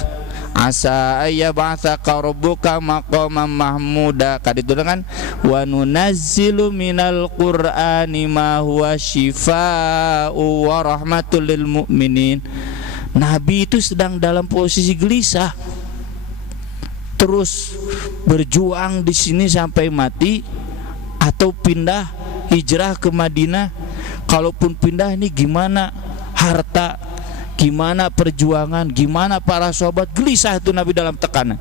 asa ayyab'atsaka rabbuka maqaman mahmuda. Kaditu kan wa nunazzilu minal qur'ani ma huwa syifaa'u wa rahmatul lil mu'minin. Nabi itu sedang dalam posisi gelisah, terus berjuang di sini sampai mati atau pindah hijrah ke Madinah. Kalaupun pindah ini gimana harta, gimana perjuangan, gimana para sahabat, gelisah itu Nabi dalam tekanan.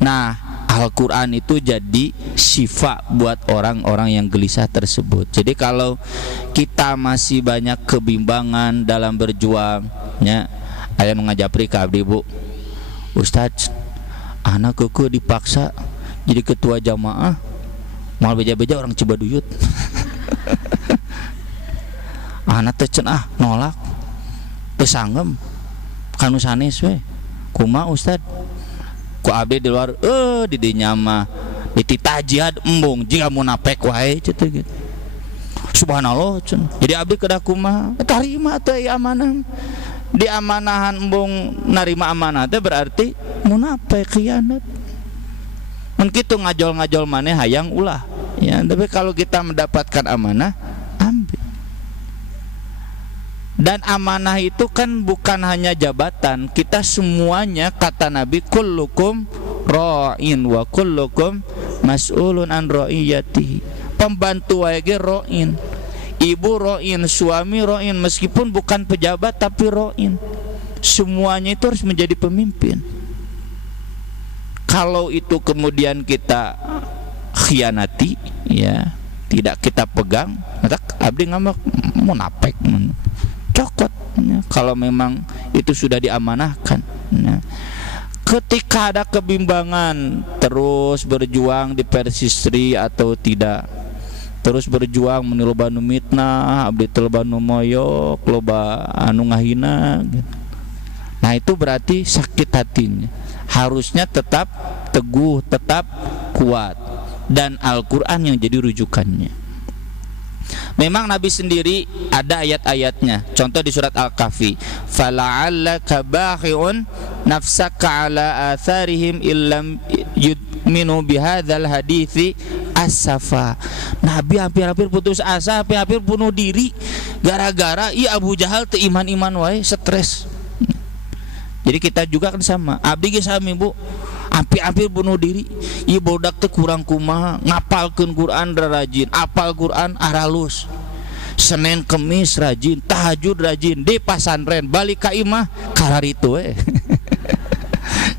Nah, Al-Quran itu jadi syifa buat orang-orang yang gelisah tersebut. Jadi kalau kita masih banyak kebimbangan dalam berjuang, ya, aya nu ngajapri ka abdi, Bu, Ustaz, anak keukeut dipaksa jadi ketua jamaah, moal beja-beja orang Cibaduyut. Anak teh cenah nolak, teu sanggem, kanu sanes we. Kumaha Ustad? Ku abdi di luar, di dinya mah dititah jihad embung jika munafik wae cenah gitu. Subhanallah cenah. Jadi abdi kedah kumaha? Tarima teh amanah. Di amanahan embung narima amanah teh berarti munafik, khianat. Mun kitu ngajol-ngajol maneh hayang ulah. Ya, tapi kalau kita mendapatkan amanah, ambil. Dan amanah itu kan bukan hanya jabatan, kita semuanya, kata Nabi, kullukum ra'in wa kullukum mas'ulun an ra'iyatihi. Pembantu wae ge ra'in, ibu ra'in, suami ra'in, meskipun bukan pejabat tapi ra'in. Semuanya itu harus menjadi pemimpin. Kalau itu kemudian kita khianati, ya, tidak kita pegang, maka abdi ngambek munafik, cokot, ya, kalau memang itu sudah diamanahkan. Ya. Ketika ada kebimbangan, terus berjuang di Persistri atau tidak, terus berjuang meni loba nu mitnah, abdi teu loba nu moyok, loba anu ngahina. Nah, itu berarti sakit hatinya. Harusnya tetap teguh, tetap kuat. dan Al-Quran yang jadi rujukannya. Memang Nabi sendiri ada ayat-ayatnya. Contoh di surat Al-Kahfi, fala'allaka bakhi'un nafsaka ala atharihim illam yu'minu bihadzal hadithi asafa. Nabi hampir-hampir putus asa, hampir-hampir bunuh diri gara-gara Abu Jahal teu iman-iman wae, stres. Jadi kita juga kan sama. Abdi ge sami, Bu. Hampir-hampir bunuh diri. Ieu bodak teh kurang kumaha, ngapalkeun Quran rajin, apal Quran aralus. Senin Kemis rajin, tahajud rajin, di pasantren balik ka imah kararitu we.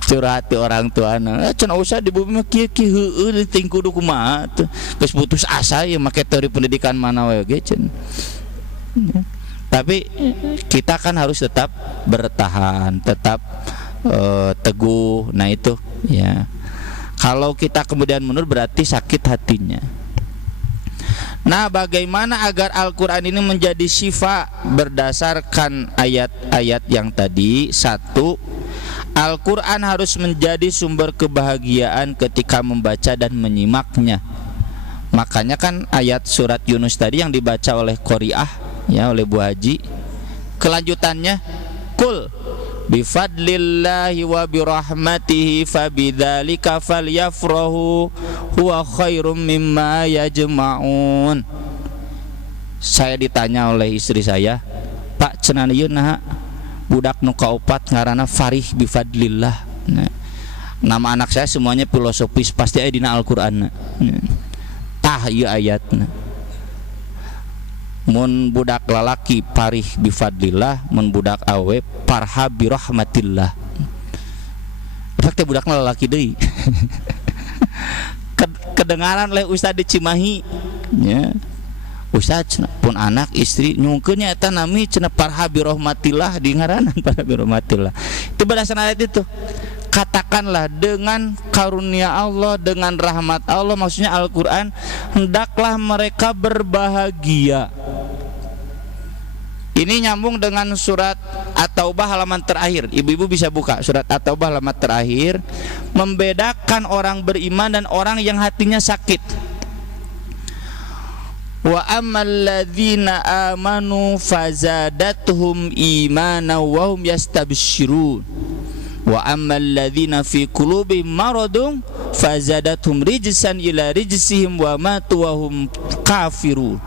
Curhat orang tuana, cenah usah di bumi mah kieu-kieu heueuh ting kudu kumaha teh. Geus putus asa ieu make teori pendidikan mana we ge cenah. Tapi kita kan harus tetap bertahan, tetap teguh. Nah itu ya, kalau kita kemudian mundur berarti sakit hatinya. Nah, bagaimana agar Al-Quran ini menjadi syifa? Berdasarkan ayat-ayat yang tadi. Satu, Al-Quran harus menjadi sumber kebahagiaan ketika membaca dan menyimaknya. Makanya kan ayat surat Yunus tadi yang dibaca oleh Qori'ah, ya, oleh Bu Haji, kelanjutannya kul bifadlillahi wa birahmatihi fabidzalika falyafrahu huwa khairum mimma yajma'un. Saya ditanya oleh istri saya, Pak, cenah ieu naha budak nu kaopat ngaranna Farih bifadlillah. Nah, nama anak saya semuanya filosofis, pasti aya dina Al-Qur'an. Tah ieu ayatna. Mun budak lalaki parih bifadlillah, mun budak awe parha birahmatillah. Fakta budak lalaki deui. Kedengaran oleh Ustaz di Cimahi, ya. Ustaz pun anak istri nyungkeun nya eta nami cenah parha birahmatillah, di ngaranan parha birahmatillah. Itu berdasarkan ayat itu. Katakanlah dengan karunia Allah, dengan rahmat Allah, maksudnya Al-Quran, hendaklah mereka berbahagia. Ini nyambung dengan surat At-Taubah halaman terakhir. Ibu-ibu bisa buka surat At-Taubah halaman terakhir, membedakan orang beriman dan orang yang hatinya sakit. Wa ammal ladzina amanu fazadatuhum imana wa hum yastabshirun. Wa ammal ladzina fi qulubihim maradun fazadathum rijsan ila rijsihim wa matu wa hum kafirun.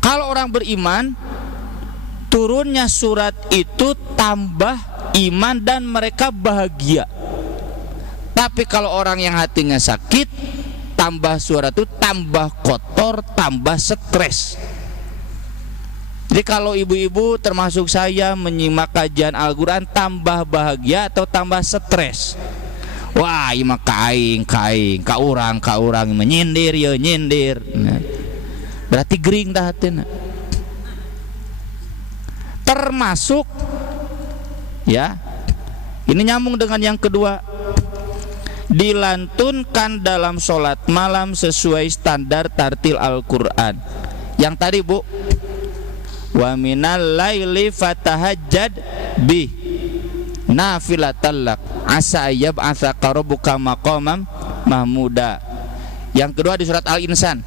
Kalau orang beriman, turunnya surat itu tambah iman dan mereka bahagia. Tapi kalau orang yang hatinya sakit, tambah surat itu tambah kotor, tambah stres. Jadi kalau ibu-ibu termasuk saya menyimak kajian Al-Quran, tambah bahagia atau tambah stres? Wah, ieu mah kaing, ka urang menyindir ya nyindir. Nah, berarti gering dah hatena. Termasuk ya, ini nyambung dengan yang kedua, dilantunkan dalam sholat malam sesuai standar tartil Al-Quran. Yang tadi, Bu, wa minal laili fatahajjad bi nafilatan lak asa yab'atsaka rabbuka maqamam mahmuda. Yang kedua di surat Al-Insan,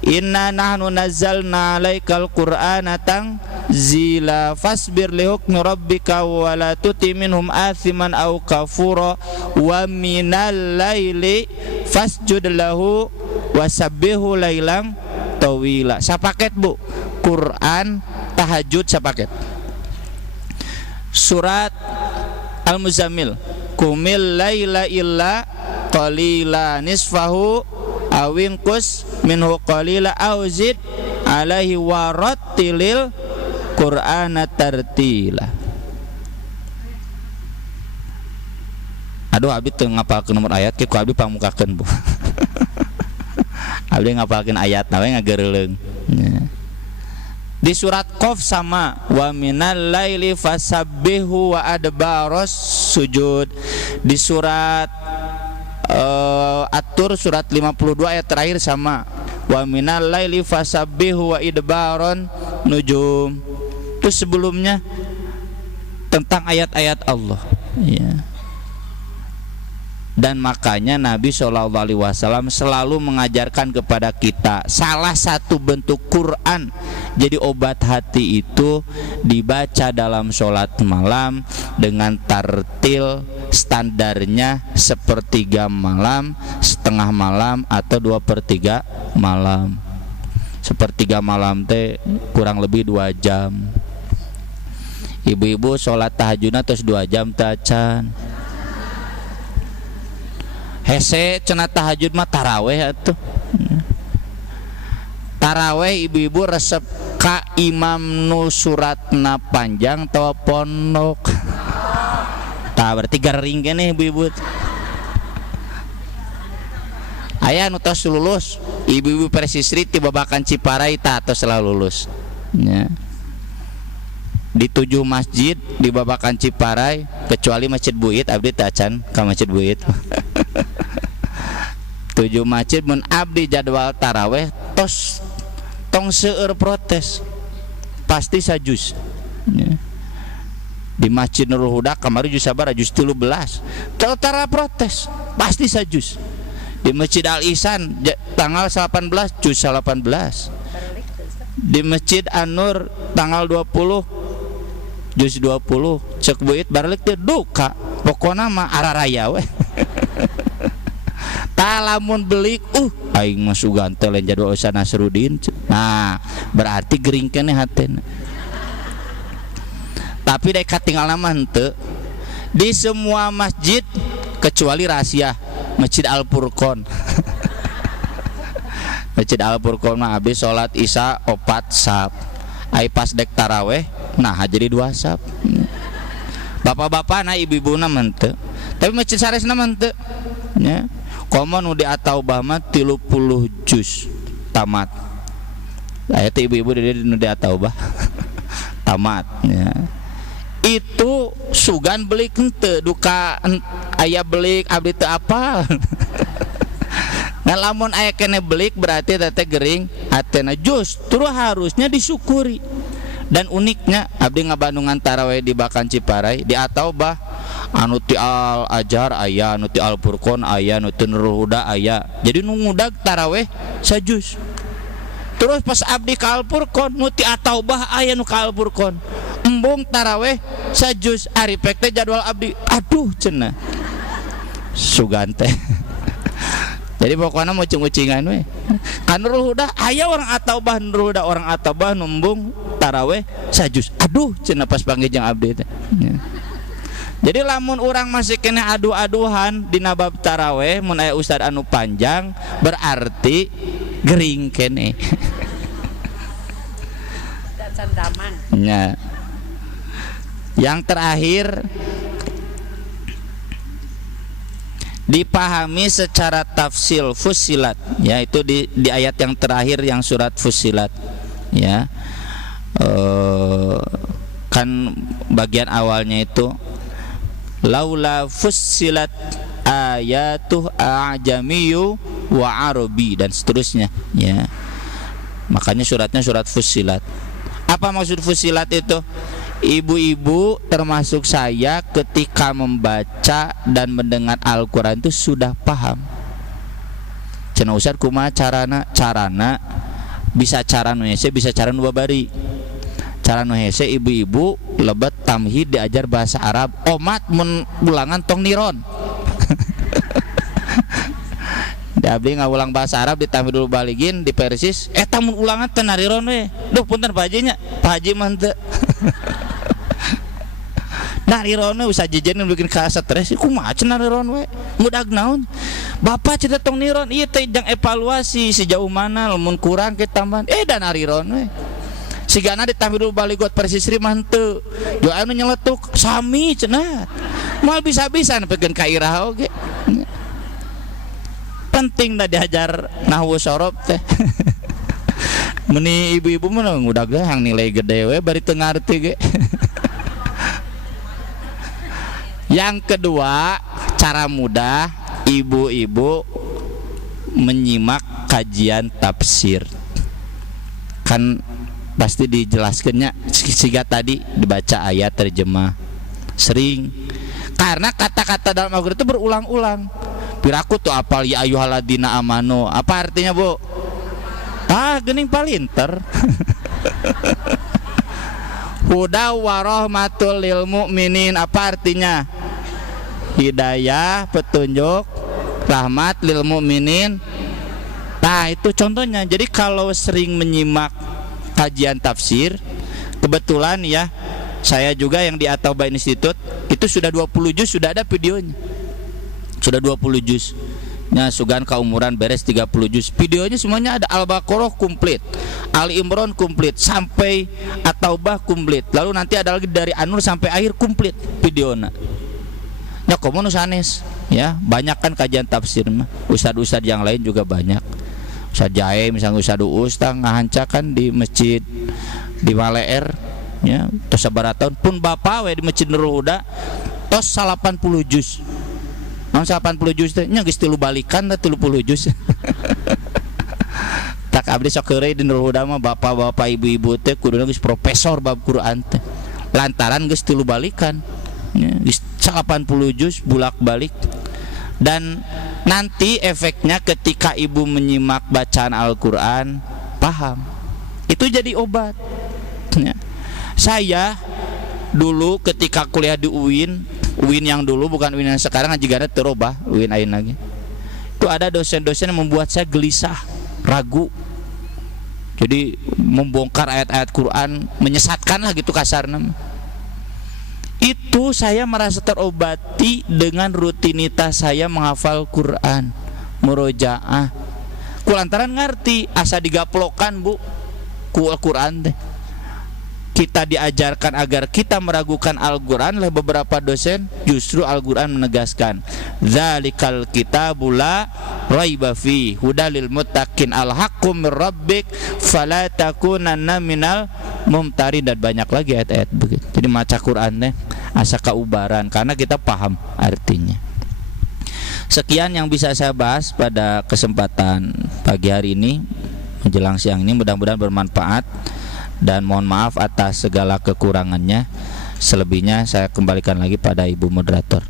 inna nahnu nazzalna 'alaikal qur'ana tanzila fasbir li hukmi rabbika wa la tuti minhum athiman aw kafura wa minal laili fasjud lahu wasabbihu lailam tawila. Sapaket, Bu, Quran tahajud sapaket. Surat Al-Muzammil, kumil laila illa qalila nisfahu awinqus minhu qalila auzid alaihi warattilil Qur'ana tartila. Aduh, abdi teu ngapalkeun nomor ayat, ku abdi pamukakeun, Bu. Abdi ngapalkeun ayat we ngageureuleung. Di surat Qaf sama, wa minal laili fasabbihu wa adbaros sujud. Di surat At-Tur surat 52 ayat terakhir sama, wa minal laili fasabbihu wa idbaron nujum. Itu sebelumnya tentang ayat-ayat Allah, ya. Dan makanya Nabi SAW selalu mengajarkan kepada kita, salah satu bentuk Quran jadi obat hati itu dibaca dalam sholat malam dengan tartil standarnya sepertiga malam, setengah malam, atau 2/3 malam. Sepertiga malam teh kurang lebih 2 jam. Ibu-ibu sholat tahajudna terus 2 jam tacan. Hese cenah tahajud mah taraweh atuh. Taraweh ibu-ibu resep ka imam nu suratna panjang tawa pondok. Tah berarti garing keneh ibu-ibu. Aya nu tos lulus, ibu-ibu Persisri ti babakan Ciparai tah tos selalu lulus. Nya. Di 7 masjid di babakan Ciparai kecuali Masjid Buit abdi tacan ka Masjid Buit. 7 masjid mun abdi jadwal taraweh tos tong seueur protes pasti sajus ya. Di Masjid Nurul Huda kamari jus sabar jus 13 tara protes pasti sajus. Di Masjid Al Ihsan tanggal 18 jus 18. Di Masjid An-Nur tanggal 20 jus 20 cek buit balik teh duka pokona mah araraya we. Talamun belik aing mah sugan teh lain jadwal Ustaz Nasruddin. Nah berarti gering keneh hatena. Tapi dek katinggalna mah henteu di semua masjid kecuali rahasia Masjid Al-Furqon. Masjid Al-Furqon mah habis salat Isya 4 sap. Ai pas dek taraweh nah jadi 2 sap. Bapak-bapak na ibu-ibu na henteu. Tapi masjid saresna mah henteu. Ya. Komo nu di At-Taubah mah 30 juz tamat. Aya teh ibu-ibu di nu di At-Taubah tamat ya. Itu sugan belik henteu duka aya belik abdi teu apal. Nah lamun aya kene belik berarti teh gering hatena justru harusnya disyukuri. Dan uniknya abdi ngabandungan tarawih di Bakan Ciparai di At-Taubah anu ti Al Ajar aya, anu ti Al Furqon aya, anu ti Nurul Huda aya. Jadi nu ngudag tarawih sajus. Terus pas abdi ka Al Furqon nu ti At-Taubah aya nu ka Al Furqon. Embung tarawih sajus ari pek teh jadwal abdi. Aduh cenah. Sugan teh. Jadi pokoknya mau cing-cingan we. Kan Nurul Huda aya orang At-Taubah, Nurul Huda orang At-Taubah numbung tarawih sajus. Aduh cenah pas panggil jeung abdi teh. Ya. Jadi lamun orang masih kena adu-aduhan di nabab taraweh mun aya ustad anu panjang berarti gering kene. Ya. Yang terakhir dipahami secara tafsil Fussilat, yaitu di ayat yang terakhir yang surat Fussilat ya. Kan bagian awalnya itu laula fussilat ayatuh a'jamiyyu wa arabi dan seterusnya ya. Makanya suratnya surat Fussilat. Apa maksud Fussilat itu? Ibu-ibu termasuk saya ketika membaca dan mendengar Al-Qur'an itu sudah paham. Cenah Ustaz kumaha carana bisa cara nu hese bisa cara nu babari. Cara nu hese ibu-ibu lebet tamhid diajar bahasa Arab, omat mun ulangan tong niron. Abdi ngaulang bahasa Arab ditamhid dulu baligin di Persis, eta mun ulangan teh nariron we. Duh punten Pak Haji nya, Pak Haji mah henteu. Nariron we usah jejen bikin ka stres, kumaha cenah nariron we? Mudag naon? Bapak cerita tong niron, ieu teh jang evaluasi sejauh mana lamun kurang ke tambahan. Dan nariron we. Sigana ditambiru baligot Persisri mah henteu. Jo anu nyeletuk sami cenah. Moal bisa-bisa nepikeun ka irah oge. Penting dah diajar nahwu sorob teh. Meni ibu-ibu mah ngudag hang nilai gede we bari teu ngarti ge. Yang kedua, cara mudah ibu-ibu menyimak kajian tafsir. Kan pasti dijelaskannya siga tadi dibaca ayat terjemah sering karena kata-kata dalam Al-Qur'an itu berulang-ulang. Piraku tuh apal ya ayyuhalladzina amanu. Apa artinya, Bu? Geuning palinter. Huda wa rahmatul lil mu'minin. Apa artinya? Hidayah, petunjuk, rahmat lil mu'minin. Nah, itu contohnya. Jadi kalau sering menyimak kajian tafsir, kebetulan ya, saya juga yang di At-Taubah Institute itu sudah 20 juz, sudah ada videonya. Sudah 20 juz. Nya sugan kaumuran beres 30 juz. Videonya semuanya ada. Al-Baqarah komplit, Ali Imran komplit, sampai At-Taubah komplit. Lalu nanti ada lagi dari An-Nur sampai akhir komplit videona. Ya komo nu sanes ya, banyak kan kajian tafsir mah. Ustad-ustad yang lain juga banyak. Ustad Jae misalnya Ustad Uus ngahancakan di masjid di Maleer ya, tos sabaraha tahun pun Bapak we di Masjid Nurul Huda tos 80 juz. Namun 80 juz teh nya geus 3 balikan da 30 juz. Tak abdi sok heureuy di Nurul Huda mah bapak-bapak ibu-ibu teh kuduna geus profesor bab Quran teh. Lantaran geus 3 balikan. Ya, geus 80 juz bulak-balik. Dan nanti efeknya ketika ibu menyimak bacaan Al-Quran paham, itu jadi obat ya. Saya dulu ketika kuliah di UIN yang dulu bukan UIN yang sekarang, juga ada terubah UIN lain lagi, itu ada dosen-dosen yang membuat saya gelisah, ragu. Jadi membongkar ayat-ayat Quran, menyesatkan lah gitu kasarnya. Itu saya merasa terobati dengan rutinitas saya menghafal Quran, murojaah. Kulantaran ngerti asa digaplokan, Bu, ku Al-Quran teh. Kita diajarkan agar kita meragukan Al-Quran oleh beberapa dosen. Justru Al-Quran menegaskan, dzalikal kitabul la raiba fi hudalil muttaqin al-haqqu mir rabbik fala takunanna minal mumtarin, dan banyak lagi ayat-ayat begitu. Jadi maca Quran teh asa kaubaran karena kita paham artinya. Sekian yang bisa saya bahas pada kesempatan pagi hari ini menjelang siang ini, mudah-mudahan bermanfaat dan mohon maaf atas segala kekurangannya. Selebihnya saya kembalikan lagi pada Ibu moderator.